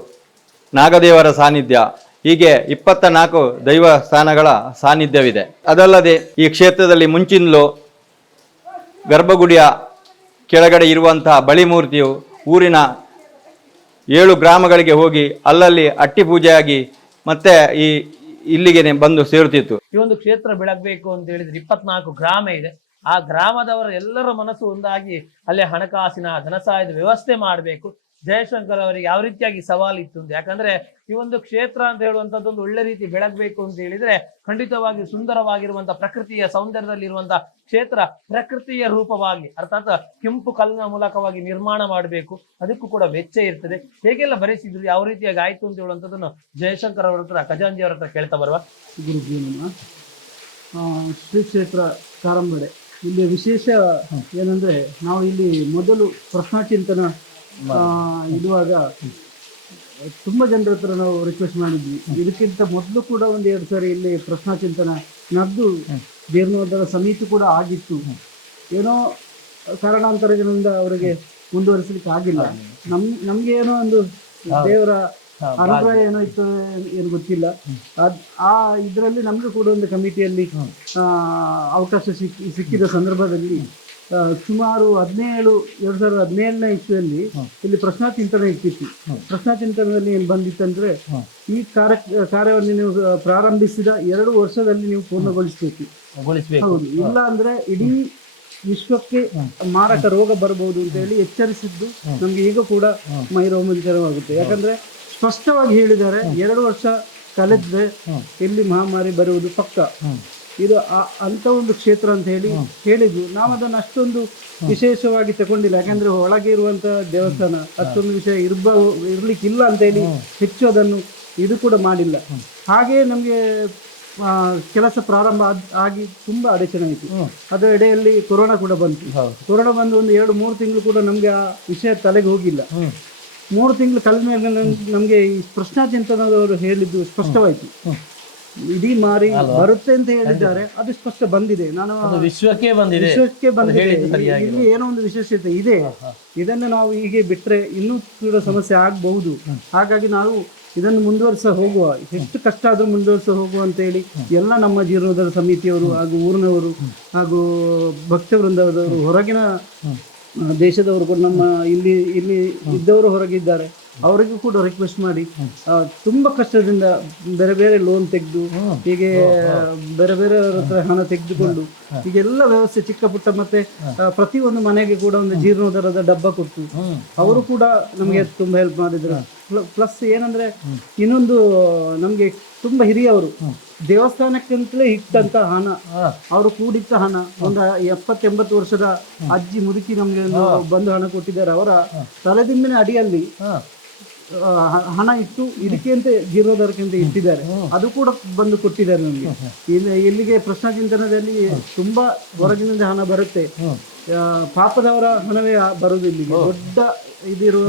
ನಾಗದೇವರ ಸಾನ್ನಿಧ್ಯ, ಹೀಗೆ 24 ದೈವಸ್ಥಾನಗಳ ಸಾನ್ನಿಧ್ಯವಿದೆ. ಅದಲ್ಲದೆ ಈ ಕ್ಷೇತ್ರದಲ್ಲಿ ಮುಂಚಿನಲೂ ಗರ್ಭಗುಡಿಯ ಕೆಳಗಡೆ ಇರುವಂತಹ ಬಳಿ ಮೂರ್ತಿಯು ಊರಿನ 7 ಗ್ರಾಮಗಳಿಗೆ ಹೋಗಿ ಅಲ್ಲಲ್ಲಿ ಅಟ್ಟಿ ಪೂಜೆಯಾಗಿ ಮತ್ತೆ ಇಲ್ಲಿಗೆ ಬಂದು ಸೇರುತ್ತಿತ್ತು. ಈ ಒಂದು ಕ್ಷೇತ್ರ ಬೆಳಗ್ಬೇಕು ಅಂತ ಹೇಳಿದ್ರೆ 24 ಗ್ರಾಮ ಇದೆ. ಆ ಗ್ರಾಮದವರ ಎಲ್ಲರ ಮನಸ್ಸು ಒಂದಾಗಿ ಅಲ್ಲಿ ಹಣಕಾಸಿನ ಧನಸಹಾಯದ ವ್ಯವಸ್ಥೆ ಮಾಡಬೇಕು. ಜಯಶಂಕರ್ ಅವರಿಗೆ ಯಾವ ರೀತಿಯಾಗಿ ಸವಾಲಿತ್ತು ಅಂತ, ಯಾಕಂದ್ರೆ ಈ ಒಂದು ಕ್ಷೇತ್ರ ಅಂತ ಹೇಳುವಂಥದ್ದು ಒಂದು ಒಳ್ಳೆ ರೀತಿ ಬೆಳಗ್ಬೇಕು ಅಂತ ಹೇಳಿದ್ರೆ ಖಂಡಿತವಾಗಿ ಸುಂದರವಾಗಿರುವಂತಹ ಪ್ರಕೃತಿಯ ಸೌಂದರ್ಯದಲ್ಲಿರುವಂತಹ ಕ್ಷೇತ್ರ ಪ್ರಕೃತಿಯ ರೂಪವಾಗಿ ಅರ್ಥಾತ್ ಕೆಂಪು ಕಲ್ಲಿನ ಮೂಲಕವಾಗಿ ನಿರ್ಮಾಣ ಮಾಡಬೇಕು. ಅದಕ್ಕೂ ಕೂಡ ವೆಚ್ಚ ಇರ್ತದೆ. ಹೇಗೆಲ್ಲ ಭರಿಸಿದ್ರು, ಯಾವ ರೀತಿಯಾಗಿ ಆಯ್ತು ಅಂತ ಹೇಳುವಂಥದ್ದನ್ನು ಜಯಶಂಕರ್ ಅವರ ಹತ್ರ, ಖಜಾಂಜಿ ಅವರ ಹತ್ರ ಕೇಳ್ತಾ ಬರುವ. ಗುರುಜಿ ನಮ್ಮ ಶ್ರೀ ಕ್ಷೇತ್ರ ಕಾರಂಬಡೆ ಇಲ್ಲಿ ವಿಶೇಷ ಏನಂದ್ರೆ, ನಾವು ಇಲ್ಲಿ ಮೊದಲು ಪ್ರಶ್ನಾಚಿಂತನ ಇಡುವಾಗ ತುಂಬಾ ಜನರ ಹತ್ರ ನಾವು ರಿಕ್ವೆಸ್ಟ್ ಮಾಡಿದ್ವಿ. ಇದಕ್ಕಿಂತ ಮೊದಲು ಕೂಡ 1-2 ಸಾರಿ ಇಲ್ಲಿ ಪ್ರಶ್ನಾಚಿಂತನ ನಡೆದು ಜೀರ್ಣೋದ್ಧಾರ ಸಮಿತಿ ಕೂಡ ಆಗಿತ್ತು. ಏನೋ ಕಾರಣಾಂತರಗಳಿಂದ ಅವರಿಗೆ ಮುಂದುವರಿಸಲಿಕ್ಕೆ ಆಗಿಲ್ಲ. ನಮ್ಗೆ ಏನೋ ಒಂದು ದೇವರ ಅನುಗ್ರಹ ಏನೋ ಇತ್ತು, ಏನು ಗೊತ್ತಿಲ್ಲ. ಆ ಇದರಲ್ಲಿ ನಮ್ಗೆ ಕೂಡ ಒಂದು ಕಮಿಟಿಯಲ್ಲಿ ಅವಕಾಶ ಸಿಕ್ಕಿದ ಸಂದರ್ಭದಲ್ಲಿ ಸುಮಾರು 2017ನೇ ಇಸ್ವಿಯಲ್ಲಿ ಇಲ್ಲಿ ಪ್ರಶ್ನಾಚಿಂತನ ಇಟ್ಟಿತ್ತು. ಪ್ರಶ್ನಾಚಿಂತನದಲ್ಲಿ ಏನು ಬಂದಿತ್ತಂದ್ರೆ, ಈ ಕಾರ್ಯವನ್ನು ನೀವು ಪ್ರಾರಂಭಿಸಿದ 2 ವರ್ಷದಲ್ಲಿ ನೀವು ಪೂರ್ಣಗೊಳಿಸಬೇಕು. ಹೌದು, ಇಲ್ಲ ಅಂದ್ರೆ ಇಡೀ ವಿಶ್ವಕ್ಕೆ ಮಾರಕ ರೋಗ ಬರಬಹುದು ಅಂತ ಹೇಳಿ ಎಚ್ಚರಿಸಿದ್ದು ನಮ್ಗೆ ಈಗ ಕೂಡ ಮೈರೋಮಂಚನವಾಗುತ್ತೆ. ಯಾಕಂದ್ರೆ ಸ್ಪಷ್ಟವಾಗಿ ಹೇಳಿದ್ದಾರೆ, 2 ವರ್ಷ ಕಳೆದ್ರೆ ಇಲ್ಲಿ ಮಹಾಮಾರಿ ಬರುವುದು ಪಕ್ಕ. ಇದು ಅಂತ ಒಂದು ಕ್ಷೇತ್ರ ಅಂತ ಹೇಳಿದ್ವು. ನಾವು ಅದನ್ನು ಅಷ್ಟೊಂದು ವಿಶೇಷವಾಗಿ ತಗೊಂಡಿಲ್ಲ. ಯಾಕಂದ್ರೆ ಒಳಗೆ ಇರುವಂತ ದೇವಸ್ಥಾನ ಅಷ್ಟೊಂದು ವಿಷಯ ಇರ್ಲಿಕ್ಕಿಲ್ಲ ಅಂತ ಹೇಳಿ ಹೆಚ್ಚು ಅದನ್ನು ಇದು ಕೂಡ ಮಾಡಿಲ್ಲ. ಹಾಗೆ ನಮ್ಗೆ ಕೆಲಸ ಪ್ರಾರಂಭ ಆಗಿ ತುಂಬಾ ಅಡಚಣೆ ಆಯಿತು. ಅದರ ಎಡೆಯಲ್ಲಿ ಕೊರೋನಾ ಕೂಡ ಬಂತು. ಕೊರೋನಾ ಬಂದು ಒಂದು 2-3 ತಿಂಗಳು ಕೂಡ ನಮ್ಗೆ ಆ ವಿಷಯ ತಲೆಗೆ ಹೋಗಿಲ್ಲ. 3 ತಿಂಗಳು ಕಳೆದ ನಮ್ಗೆ ಈ ಪ್ರಶ್ನಾಚಿಂತನದವರು ಹೇಳಿದ್ದು ಸ್ಪಷ್ಟವಾಯಿತು. ಇಡೀ ಮಾರಿ ಬರುತ್ತೆ ಅಂತ ಹೇಳಿದ್ದಾರೆ, ಅದು ಸ್ಪಷ್ಟ ಬಂದಿದೆ. ನಾನು ವಿಶ್ವಕ್ಕೆ ಬಂದಿದೆ. ಇಲ್ಲಿ ಏನೋ ಒಂದು ವಿಶೇಷತೆ ಇದೆ. ಇದನ್ನು ನಾವು ಹೀಗೆ ಬಿಟ್ರೆ ಇನ್ನೂ ಕೂಡ ಸಮಸ್ಯೆ ಆಗಬಹುದು. ಹಾಗಾಗಿ ನಾವು ಇದನ್ನು ಮುಂದುವರಿಸ ಹೋಗುವ, ಎಷ್ಟು ಕಷ್ಟ ಆದ್ರೂ ಮುಂದುವರಿಸ ಹೋಗುವ ಅಂತ ಹೇಳಿ ಎಲ್ಲ ನಮ್ಮ ಜೀರ್ಣೋದ್ಧಾರ ಸಮಿತಿಯವರು ಹಾಗೂ ಊರಿನವರು ಹಾಗೂ ಭಕ್ತ ವೃಂದದವರು, ಹೊರಗಿನ ದೇಶದವರು ಕೂಡ, ನಮ್ಮ ಇಲ್ಲಿ ಇದ್ದವರು ಹೊರಗಿದ್ದಾರೆ, ಅವರಿಗೂ ಕೂಡ ರಿಕ್ವೆಸ್ಟ್ ಮಾಡಿ ತುಂಬಾ ಕಷ್ಟದಿಂದ ಬೇರೆ ಬೇರೆ ಲೋನ್ ತೆಗೆದು ಹೀಗೆ ಬೇರೆ ಬೇರೆ ಹತ್ರ ಹಣ ತೆಗೆದುಕೊಂಡು ಹೀಗೆಲ್ಲ ವ್ಯವಸ್ಥೆ ಚಿಕ್ಕ ಪುಟ್ಟ, ಮತ್ತೆ ಪ್ರತಿಯೊಂದು ಮನೆಗೆ ಕೂಡ ಒಂದು ಜೀರ್ಣೋದ್ಧಾರದ ಡಬ್ಬ ಕೊಟ್ಟು ಅವರು ಕೂಡ ನಮಗೆ ತುಂಬಾ ಹೆಲ್ಪ್ ಮಾಡಿದ್ರು. ಪ್ಲಸ್ ಏನಂದ್ರೆ, ಇನ್ನೊಂದು ನಮ್ಗೆ ತುಂಬಾ ಹಿರಿಯವರು ದೇವಸ್ಥಾನಕ್ಕಿಂತಲೇ ಇಟ್ಟಂತ ಹಣ, ಅವರು ಕೂಡಿಟ್ಟ ಹಣ, ಒಂದು 70-80 ವರ್ಷದ ಅಜ್ಜಿ ಮುದುಕಿ ನಮ್ಗೆ ಬಂದು ಹಣ ಕೊಟ್ಟಿದ್ದಾರೆ. ಅವರ ತಲೆದಿಂಬಿನ ಅಡಿಯಲ್ಲಿ ಹಣ ಇಟ್ಟು ಇದಕ್ಕೆ ಅಂತ ಜೀರ್ಣೋದ್ಧಾರಕ್ಕೆ ಅಂತ ಇಟ್ಟಿದ್ದಾರೆ. ಅದು ಕೂಡ ಬಂದು ಕೊಟ್ಟಿದ್ದಾರೆ ನಮ್ಗೆ. ಇಲ್ಲಿಗೆ ಪ್ರಶ್ನಾಚಿಂತನದಲ್ಲಿ ತುಂಬಾ ಹೊರಗಿನಿಂದ ಹಣ ಬರುತ್ತೆ. ಪಾಪದವರ ಹಣವೇ ಬರುದು ಇಲ್ಲಿಗೆ, ದೊಡ್ಡ ಇದಿರುವ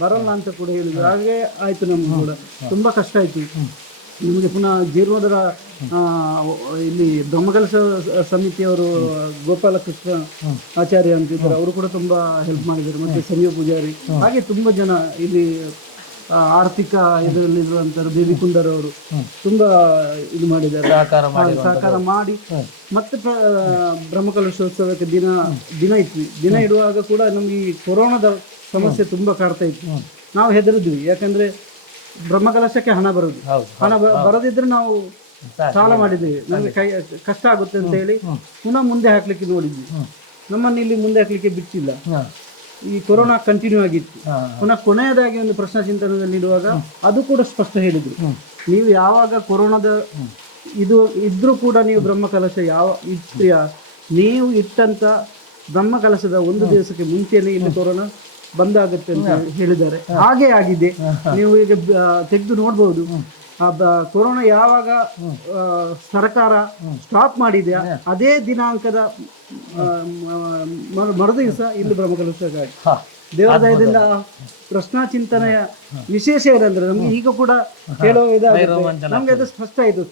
ಬರಲ್ಲ ಅಂತ ಕೂಡ ಹೇಳಿದ್ರು. ಹಾಗೆ ಆಯ್ತು, ನಮ್ಗೆ ಕೂಡ ತುಂಬಾ ಕಷ್ಟ ಆಯ್ತು. ನಿಮಗೆ ಪುನಃ ಜೀರ್ಣೋದ್ಧಾರ ಇಲ್ಲಿ ಬ್ರಹ್ಮಕಲಶ ಸಮಿತಿಯವರು ಗೋಪಾಲಕೃಷ್ಣ ಆಚಾರ್ಯ ಅಂತಿದ್ದಾರೆ, ಅವರು ಕೂಡ ತುಂಬಾ ಹೆಲ್ಪ್ ಮಾಡಿದ್ದಾರೆ. ಮತ್ತೆ ಸಮೀಪ ಪೂಜಾರಿ, ಹಾಗೆ ತುಂಬಾ ಜನ ಇಲ್ಲಿ ಆರ್ಥಿಕ ಇದರಲ್ಲಿರುವಂತ ಬೇಬಿ ಕುಂದರ್ ಅವರು ತುಂಬಾ ಇದು ಮಾಡಿದ್ದಾರೆ, ಸಹಕಾರ ಮಾಡಿ. ಮತ್ತೆ ಬ್ರಹ್ಮಕಲಶೋತ್ಸವಕ್ಕೆ ದಿನ ಇಟ್ವಿ. ದಿನ ಇಡುವಾಗ ಕೂಡ ನಮ್ಗೆ ಈ ಕೊರೋನಾದ ಸಮಸ್ಯೆ ತುಂಬಾ ಕಾಡ್ತಾ ಇತ್ತು. ನಾವು ಹೆದರಿದ್ವಿ, ಯಾಕಂದ್ರೆ ಬ್ರಹ್ಮಕಲಶಕ್ಕೆ ಹಣ ಬರೋದಿದ್ರೆ ನಾವು ಸಾಲ ಮಾಡಿದ್ದೀವಿ, ನಮ್ಗೆ ಕಷ್ಟ ಆಗುತ್ತೆ ಅಂತ ಹೇಳಿ ಪುನಃ ಮುಂದೆ ಹಾಕ್ಲಿಕ್ಕೆ ನೋಡಿದ್ವಿ. ನಮ್ಮನ್ನು ಇಲ್ಲಿ ಮುಂದೆ ಹಾಕ್ಲಿಕ್ಕೆ ಬಿಟ್ಟಿಲ್ಲ. ಈ ಕೊರೋನಾ ಕಂಟಿನ್ಯೂ ಆಗಿತ್ತು. ಪುನಃ ಕೊನೆಯದಾಗಿ ಒಂದು ಪ್ರಶ್ನಾ ಚಿಂತನದಲ್ಲಿ ಇಡುವಾಗ ಅದು ಕೂಡ ಸ್ಪಷ್ಟ ಹೇಳಿದ್ರು, ನೀವು ಯಾವಾಗ ಕೊರೋನಾದ ಇದು ಇದ್ರೂ ಕೂಡ ನೀವು ಬ್ರಹ್ಮಕಲಶ ಯಾವ ಇಟ್ಟ್ರಿಯ, ನೀವು ಇಟ್ಟಂತ ಬ್ರಹ್ಮಕಲಶದ ಒಂದು ದಿವಸಕ್ಕೆ ಮುಂಚೆನೆ ಇಲ್ಲಿ ಕೊರೋನಾ ಬಂದಾಗುತ್ತೆ ಅಂತ ಹೇಳಿದ್ದಾರೆ. ಹಾಗೆ ಆಗಿದೆ. ನೀವು ಈಗ ತೆಗೆದು ನೋಡ್ಬೋದು, ಕೊರೋನಾ ಯಾವಾಗ ಸರ್ಕಾರ ಸ್ಟಾಪ್ ಮಾಡಿದೆಯಾ ಅದೇ ದಿನಾಂಕದ ಮರುದಿವಸ ಇಲ್ಲಿ ಬ್ರಹ್ಮಕಲಶ ದೇವಾಲಯದಿಂದ ಪ್ರಶ್ನಾ ಚಿಂತನೆಯ ವಿಶೇಷ ಏನಂದ್ರೆ ನಮ್ಗೆ ಈಗ ಕೂಡ ಹೇಳೋ ಇದಾಗುತ್ತೆ, ನಮ್ಗೆ ಅದು ಸ್ಪಷ್ಟ ಆಯ್ತು.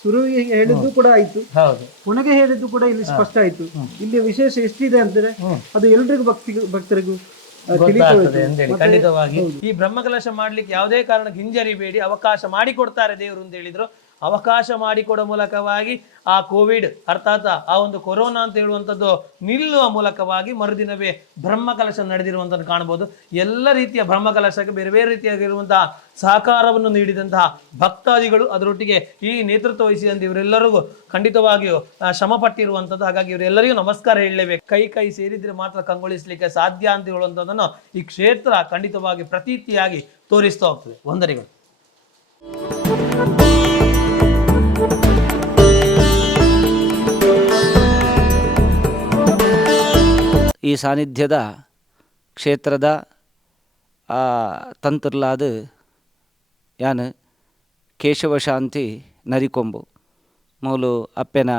ಶುರುವಿಗೆ ಹೇಳಿದ್ದು ಕೂಡ ಆಯ್ತು, ಕೊನೆಗೆ ಹೇಳಿದ್ದು ಕೂಡ ಇಲ್ಲಿ ಸ್ಪಷ್ಟ ಆಯ್ತು. ಇಲ್ಲಿ ವಿಶೇಷ ಎಷ್ಟಿದೆ ಅಂದ್ರೆ ಅದು ಎಲ್ರಿಗೂ ಭಕ್ತರಿಗೂ ಖಂಡಿತವಾಗಿ ಈ ಬ್ರಹ್ಮಕಲಶ ಮಾಡ್ಲಿಕ್ಕೆ ಯಾವುದೇ ಕಾರಣಕ್ಕೆ ಹಿಂಜರಿಬೇಡಿ, ಅವಕಾಶ ಮಾಡಿಕೊಡ್ತಾರೆ ದೇವರು ಅಂತ ಹೇಳಿದ್ರು. ಅವಕಾಶ ಮಾಡಿಕೊಡೋ ಮೂಲಕವಾಗಿ ಆ ಕೋವಿಡ್ ಅರ್ಥಾತ್ ಆ ಒಂದು ಕೊರೋನಾ ಅಂತ ಹೇಳುವಂಥದ್ದು ನಿಲ್ಲುವ ಮೂಲಕವಾಗಿ ಮರುದಿನವೇ ಬ್ರಹ್ಮಕಲಶ ನಡೆದಿರುವಂಥದ್ದು ಕಾಣ್ಬೋದು. ಎಲ್ಲ ರೀತಿಯ ಬ್ರಹ್ಮಕಲಶಕ್ಕೆ ಬೇರೆ ಬೇರೆ ರೀತಿಯಾಗಿರುವಂತಹ ಸಹಕಾರವನ್ನು ನೀಡಿದಂತಹ ಭಕ್ತಾದಿಗಳು, ಅದರೊಟ್ಟಿಗೆ ಈ ನೇತೃತ್ವ ವಹಿಸಿದಂಥ ಇವರೆಲ್ಲರಿಗೂ ಖಂಡಿತವಾಗಿಯೂ ಶ್ರಮ ಪಟ್ಟಿರುವಂಥದ್ದು. ಹಾಗಾಗಿ ಇವರೆಲ್ಲರಿಗೂ ನಮಸ್ಕಾರ ಹೇಳಲೇಬೇಕು. ಕೈ ಕೈ ಸೇರಿದ್ರೆ ಮಾತ್ರ ಕಂಗೊಳಿಸಲಿಕ್ಕೆ ಸಾಧ್ಯ ಅಂತ ಹೇಳುವಂಥದ್ದನ್ನು ಈ ಕ್ಷೇತ್ರ ಖಂಡಿತವಾಗಿ ಪ್ರತೀತಿಯಾಗಿ ತೋರಿಸ್ತಾ ಹೋಗ್ತದೆ. ವಂದನೆಗಳು. ಈ ಸಾನ್ನಿಧ್ಯದ ಕ್ಷೇತ್ರದ ತಂತ್ರಲಾದ ಯಾನ್ ಕೇಶವಶಾಂತಿ ನರಿಕೊಂಬು ಮೂಲು ಅಪ್ಪೆನ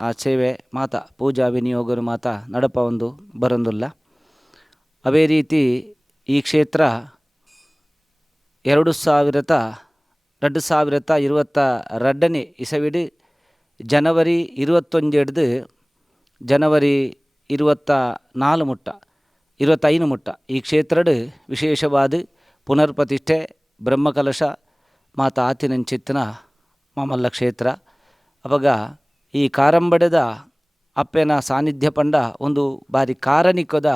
ಆ ಸೇವೆ ಮಾತ ಪೂಜಾ ವಿನಿಯೋಗರು ಮಾತ ನಡಪ ಒಂದು ಬರಂದುಲ್ಲ. ಅವೇ ರೀತಿ ಈ ಕ್ಷೇತ್ರ 2022 ಇಸವಿಡು ಜನವರಿ 21 ಹಿಡ್ದು ಜನವರಿ 24 ಮುಟ್ಟ 25 ಮುಟ್ಟ ಈ ಕ್ಷೇತ್ರಡು ವಿಶೇಷವಾದ ಪುನರ್ಪ್ರತಿಷ್ಠೆ ಬ್ರಹ್ಮಕಲಶ ಮಾತ ಆತಿನಂಚಿತ್ತಿನ ಮಾಮಲ್ಲ ಕ್ಷೇತ್ರ. ಅವಾಗ ಈ ಕಾರಂಬಡದ ಅಪ್ಪೆನ ಸಾನ್ನಿಧ್ಯ ಪಂಡ ಒಂದು ಬಾರಿ ಕಾರಣಿಕದ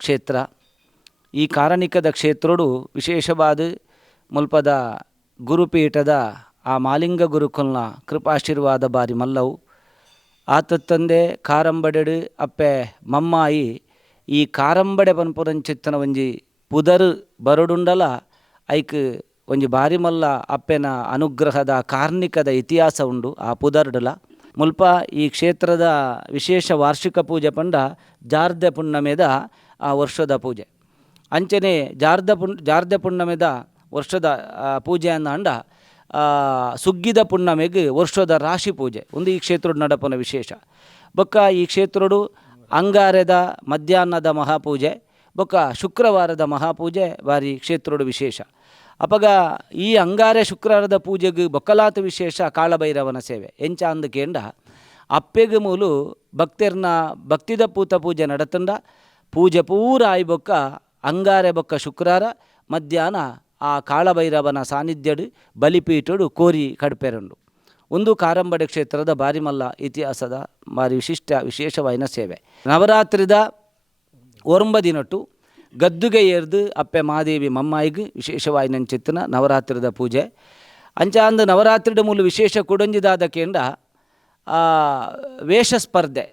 ಕ್ಷೇತ್ರ. ಈ ಕಾರಣಿಕದ ಕ್ಷೇತ್ರಡು ವಿಶೇಷವಾದ ಮುಲ್ಪದ ಗುರುಪೀಠದ ಆ ಮಾಲಿಂಗ ಗುರುಕುಲ್ನ ಕೃಪಾಶೀರ್ವಾದ ಬಾರಿ ಮಲ್ಲವು. ಆತ ತಂದೆ ಕಾರಂಬಡೆಡು ಅಪ್ಪೆ ಮಮ್ಮಾಯಿ ಈ ಕಾರಂಬಡೆ ಪನ್ಪುರಂಚಿತ್ತನ ಒಂಜಿ ಪುದರು ಬರಡುಂಡಲ ಐಕ್ ಒಂಜಿ ಬಾರಿ ಮಲ್ಲ ಅಪ್ಪೆನ ಅನುಗ್ರಹದ ಕಾರ್ಣಿಕದ ಇತಿಹಾಸ ಉಂಡು ಆ ಪುದರ್ಡಲ. ಮುಲ್ಪ ಈ ಕ್ಷೇತ್ರದ ವಿಶೇಷ ವಾರ್ಷಿಕ ಪೂಜೆ ಪಂಡ ಜಾರ್ದೆ ಪುಣ್ಯಮೆದ ಆ ವರ್ಷದ ಪೂಜೆ. ಅಂಚನೆ ಜಾರ್ದೆ ಪುಣ್ಯಮೆದ ವರ್ಷದ ಪೂಜೆ ಅಂದ ಸುಗ್ಗಿದ ಪುಣ್ಯಮೆಗೆ ವರ್ಷದ ರಾಶಿ ಪೂಜೆ ಒಂದು ಈ ಕ್ಷೇತ್ರ ನಡಪನ ವಿಶೇಷ. ಬೊಕ್ಕ ಈ ಕ್ಷೇತ್ರಡು ಅಂಗಾರದ ಮಧ್ಯಾಹ್ನದ ಮಹಾಪೂಜೆ ಬೊಕ್ಕ ಶುಕ್ರವಾರದ ಮಹಾಪೂಜೆ ಬಾರಿ ಕ್ಷೇತ್ರಡು ವಿಶೇಷ. ಅಪಗ ಈ ಅಂಗಾರೆ ಶುಕ್ರವಾರದ ಪೂಜೆಗೆ ಬೊಕ್ಕಲಾತ ವಿಶೇಷ ಕಾಳಭೈರವನ ಸೇವೆ ಎಂಚ ಅಂದಕೇಂಡ ಅಪ್ಪೆಗೆ ಮೂಲು ಭಕ್ತರ್ನ ಭಕ್ತಿದ ಪೂತ ಪೂಜೆ ನಡತಂಡ ಪೂಜೆ ಪೂರ ಆಯ್ ಬೊಕ್ಕ ಅಂಗಾರೆ ಬೊಕ್ಕ ಶುಕ್ರವಾರ ಮಧ್ಯಾಹ್ನ ಆ ಕಾಳಭೈರವನ ಸಾನ್ನಿಧ್ಯಡು ಬಲಿಪೀಠಡು ಕೋರಿ ಕಡ್ಪೆರಂಡು ಒಂದು ಕಾರಂಬಡೆ ಕ್ಷೇತ್ರದ ಬಾರಿ ಮಲ್ಲ ಇತಿಹಾಸದ ಬಾರಿ ವಿಶೇಷವಾಯಿನ ಸೇವೆ. ನವರಾತ್ರಿದ 9 ದಿನಟ್ಟು ಗದ್ದುಗೆ ಏರ್ದು ಅಪ್ಪೆ ಮಹಾದೇವಿ ಮಮ್ಮಾಯಿಗೆ ವಿಶೇಷವಾಯಿನಂಚಿತ್ತಿನ ನವರಾತ್ರಿದ ಪೂಜೆ. ಅಂಚ ಅಂದು ನವರಾತ್ರಿದ ಮೂಲ ವಿಶೇಷ ಕುಡಂಜಿದಾದ ಕೇಂಡ ವೇಷ ಸ್ಪರ್ಧೆ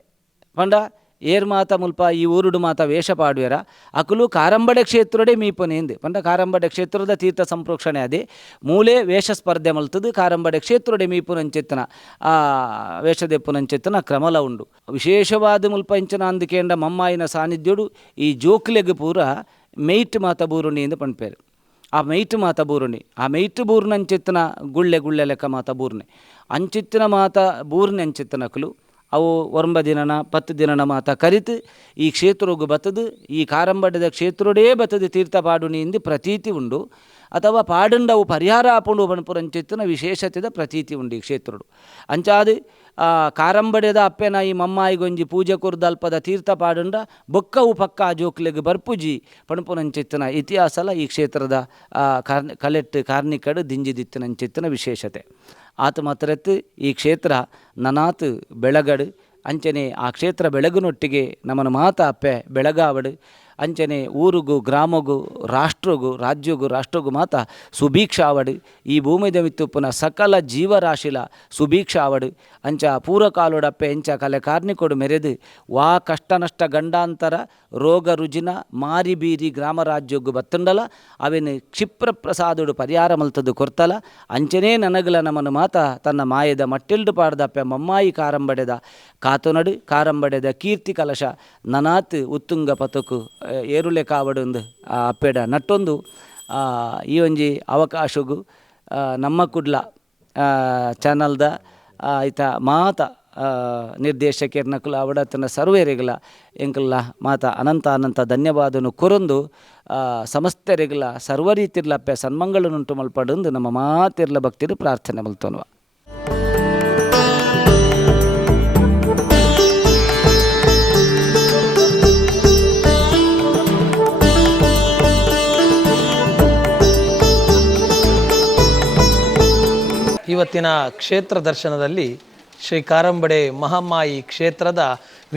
ಪಂಡ ಏರ್ ಮಾತ ಮುಲ್ಪ ಈ ಊರುಡು ಮಾತ ವೇಷ ಪಾಡುವೆರ ಅಕುಲು ಕಾರಂಬಡೆ ಕ್ಷೇತ್ರಡೆ ಮೀಪನೇಂದು ಪಂಡ ಕಾರಂಬಡೆ ಕ್ಷೇತ್ರದ ತೀರ್ಥ ಸಂಪ್ರೋಕ್ಷಣೆ ಅದೇ ಮೂಲೆ ವೇಷ ಸ್ಪರ್ಧೆ ಮಲ್ತದು ಕಾರಂಬಡೆ ಕ್ಷೇತ್ರಡೆ ಮೀಪುನಂಚಿತ್ತನ ಆ ವೇಷದೆಪ್ಪುನಂಚಿತ್ತನ ಕ್ರಮಲ ಉಂಡು. ವಿಶೇಷವಾದ ಮುಲ್ಪ ಇಂಚನ ಅಂದುಕೇಂಡ ಮಮ್ಮಾಯಿನ ಸಾನ್ನಿಧ್ಯಡು ಈ ಜೋಕ್ಲೆಗ್ ಪೂರ ಮೈಟ್ ಮಾತ ಬೂರುಣಿ ಎಂದು ಪಣ್ಪೇರು. ಆ ಮೈಟ್ ಮಾತ ಬೂರುಣಿ ಆ ಮೈಟ್ ಬೂರ್ನಂಚಿತ್ತನ ಗುಳ್ಳೆ ಲೆಕ್ಕ ಮಾತ ಬೂರ್ನೆ ಅಂಚಿತ್ತಿನ ಮಾತ ಬೂರ್ನೆ ಅಂಚಿತ್ತನಕಲು ಅವು 9 ದಿನನ 10 ದಿನನ ಮಾತ ಕರಿತು ಈ ಕ್ಷೇತ್ರಗೂ ಬತ್ತದು ಈ ಕಾರಂಬಡದ ಕ್ಷೇತ್ರಡೇ ಬತ್ತದು ತೀರ್ಥ ಪಾಡುಣಿಯಿಂದ ಪ್ರತೀತಿ ಉಂಡು ಅಥವಾ ಪಾಡುಂಡವು ಪರಿಹಾರ ಆಪುಂಡು ಬಣ್ಪುರಂಚಿತ್ತಿನ ವಿಶೇಷತೆದ ಪ್ರತೀತಿ ಉಂಡು ಈ ಕ್ಷೇತ್ರಡು. ಅಂಚಾದು ಕಾರಂಬಡೆದ ಅಪ್ಪೆನ ಈ ಮಮ್ಮಾಯಿಗೊಂಜಿ ಪೂಜೆ ಕುರ್ದಲ್ಪದ ತೀರ್ಥ ಪಾಡುಂಡ ಬೊಕ್ಕವು ಪಕ್ಕ ಜೋಕ್ಲೆಗ್ ಬರ್ಪುಜಿ ಪಣ್ಪುನಂಚಿತ್ತಿನ ಇತಿಹಾಸಲ ಈ ಕ್ಷೇತ್ರದ ಕಲೆಟ್ ಕಾರ್ಣಿಕಡು ದಿಂಜಿದಿತ್ತಿನಂಚಿತ್ತಿನ ವಿಶೇಷತೆ. ಆತ ಮಾತ್ರತ್ತು ಈ ಕ್ಷೇತ್ರ ನನಾತ್ ಬೆಳಗಡು ಅಂಚನೆ ಆ ಕ್ಷೇತ್ರ ಬೆಳಗುನೊಟ್ಟಿಗೆ ನಮ್ಮನ ಮಾತ ಅಪ್ಪೆ ಬೆಳಗಾವಡು ಅಂಚನೆ ಊರಿಗೂ ಗ್ರಾಮಗೂ ರಾಷ್ಟ್ರಗೂ ರಾಜ್ಯಗೂ ರಾಷ್ಟ್ರಗೂ ಮಾತ ಸುಭೀಕ್ಷ ಆವಡು. ಈ ಭೂಮಿದ ಮಿತ್ತುಪ್ಪುನ ಸಕಲ ಜೀವರಾಶಿಲ ಸುಭೀಕ್ಷ ಆವಡು. ಅಂಚ ಪೂರಕಾಲೋಡಪ್ಪೆ ಎಂಚ ಕಲೆ ಕಾರ್ನಿಕೊಡು ಮೆರೆದು ವಾ ಕಷ್ಟ ನಷ್ಟ ಗಂಡಾಂತರ ರೋಗ ರುಜಿನ ಮಾರಿ ಬೀರಿ ಗ್ರಾಮ ರಾಜ್ಯಗೂ ಬತ್ತುಂಡಲ ಅವೇನು ಕ್ಷಿಪ್ರ ಪ್ರಸಾದುಡು ಪರಿಹಾರ ಮಲ್ತದು ಕೊರ್ತಲ. ಅಂಚನೇ ನನಗಲ ನಮ್ಮನ್ನು ಮಾತ ತನ್ನ ಮಾಯದ ಮಟ್ಟಿಲ್ಡು ಪಾಡ್ದಪ್ಪೆ ಮಮ್ಮಾಯಿ ಕಾರಂಬಡೆದ ಕಾತುನಡು ಕಾರಂಬಡೆದ ಕೀರ್ತಿ ಕಲಶ ನನಾತ್ ಉತ್ತುಂಗ ಪತಕು ಏರುಳೆ ಕಾವಡುಂದು ಅಪ್ಪೆಡ ನಟ್ಟೊಂದು ಈ ಒಂಜಿ ಅವಕಾಶಗೂ ನಮ್ಮ ಕುಡ್ಲ ಚಾನಲ್ದ ಐತ ಮಾತ ನಿರ್ದೇಶಕರ್ನಕುಲ ಅವಡತನ ಸರ್ವೇರೆಗಲ ಎಂಕಲ್ಲ ಮಾತ ಅನಂತ ಅನಂತ ಧನ್ಯವಾದನು ಕೊರೊಂದು ಸಮಸ್ತೆರೆಗಲ ಸರ್ವ ರೀತಿರ್ಲಪ್ಪೆ ಸನ್ಮಂಗಳನುಂಟು ಮಲ್ಪಡೊಂದು ನಮ್ಮ ಮಾತಿರ್ಲ ಭಕ್ತಿರು ಪ್ರಾರ್ಥನೆ ಮಲ್ತೋನ್ವ. ಇವತ್ತಿನ ಕ್ಷೇತ್ರ ದರ್ಶನದಲ್ಲಿ ಶ್ರೀ ಕಾರಂಬಡೆ ಮಹಾಮಾಯಿ ಕ್ಷೇತ್ರದ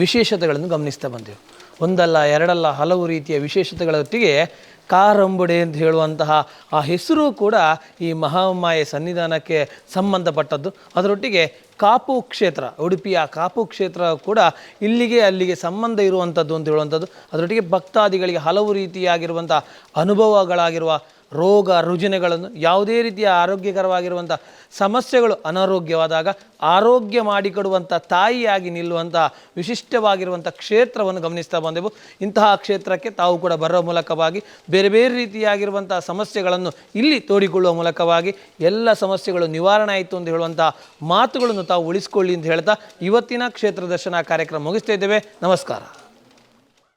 ವಿಶೇಷತೆಗಳನ್ನು ಗಮನಿಸ್ತಾ ಬಂದೆವು. ಒಂದಲ್ಲ ಎರಡಲ್ಲ ಹಲವು ರೀತಿಯ ವಿಶೇಷತೆಗಳೊಟ್ಟಿಗೆ ಕಾರಂಬಡೆ ಅಂತ ಹೇಳುವಂತಹ ಆ ಹೆಸರು ಕೂಡ ಈ ಮಹಾಮಾಯೆ ಸನ್ನಿಧಾನಕ್ಕೆ ಸಂಬಂಧಪಟ್ಟದ್ದು. ಅದರೊಟ್ಟಿಗೆ ಕಾಪು ಕ್ಷೇತ್ರ, ಉಡುಪಿಯ ಕಾಪು ಕ್ಷೇತ್ರ ಕೂಡ ಇಲ್ಲಿಗೆ ಅಲ್ಲಿಗೆ ಸಂಬಂಧ ಇರುವಂಥದ್ದು ಅಂತ ಹೇಳುವಂಥದ್ದು. ಅದರೊಟ್ಟಿಗೆ ಭಕ್ತಾದಿಗಳಿಗೆ ಹಲವು ರೀತಿಯಾಗಿರುವಂಥ ಅನುಭವಗಳಾಗಿರುವ ರೋಗ ರುಜಿನಗಳನ್ನು, ಯಾವುದೇ ರೀತಿಯ ಆರೋಗ್ಯಕರವಾಗಿರುವಂಥ ಸಮಸ್ಯೆಗಳು ಅನಾರೋಗ್ಯವಾದಾಗ ಆರೋಗ್ಯ ಮಾಡಿಕೊಡುವಂಥ ತಾಯಿಯಾಗಿ ನಿಲ್ಲುವಂಥ ವಿಶಿಷ್ಟವಾಗಿರುವಂಥ ಕ್ಷೇತ್ರವನ್ನು ಗಮನಿಸ್ತಾ ಬಂದೆವು. ಇಂತಹ ಕ್ಷೇತ್ರಕ್ಕೆ ತಾವು ಕೂಡ ಬರೋ ಮೂಲಕವಾಗಿ ಬೇರೆ ಬೇರೆ ರೀತಿಯಾಗಿರುವಂಥ ಸಮಸ್ಯೆಗಳನ್ನು ಇಲ್ಲಿ ತೋಡಿಕೊಳ್ಳುವ ಮೂಲಕವಾಗಿ ಎಲ್ಲ ಸಮಸ್ಯೆಗಳು ನಿವಾರಣೆ ಆಯಿತು ಅಂತ ಹೇಳುವಂಥ ಮಾತುಗಳನ್ನು ತಾವು ಉಳಿಸ್ಕೊಳ್ಳಿ ಅಂತ ಹೇಳ್ತಾ ಇವತ್ತಿನ ಕ್ಷೇತ್ರ ದರ್ಶನ ಕಾರ್ಯಕ್ರಮ ಮುಗಿಸ್ತಾ ಇದ್ದೇವೆ. ನಮಸ್ಕಾರ.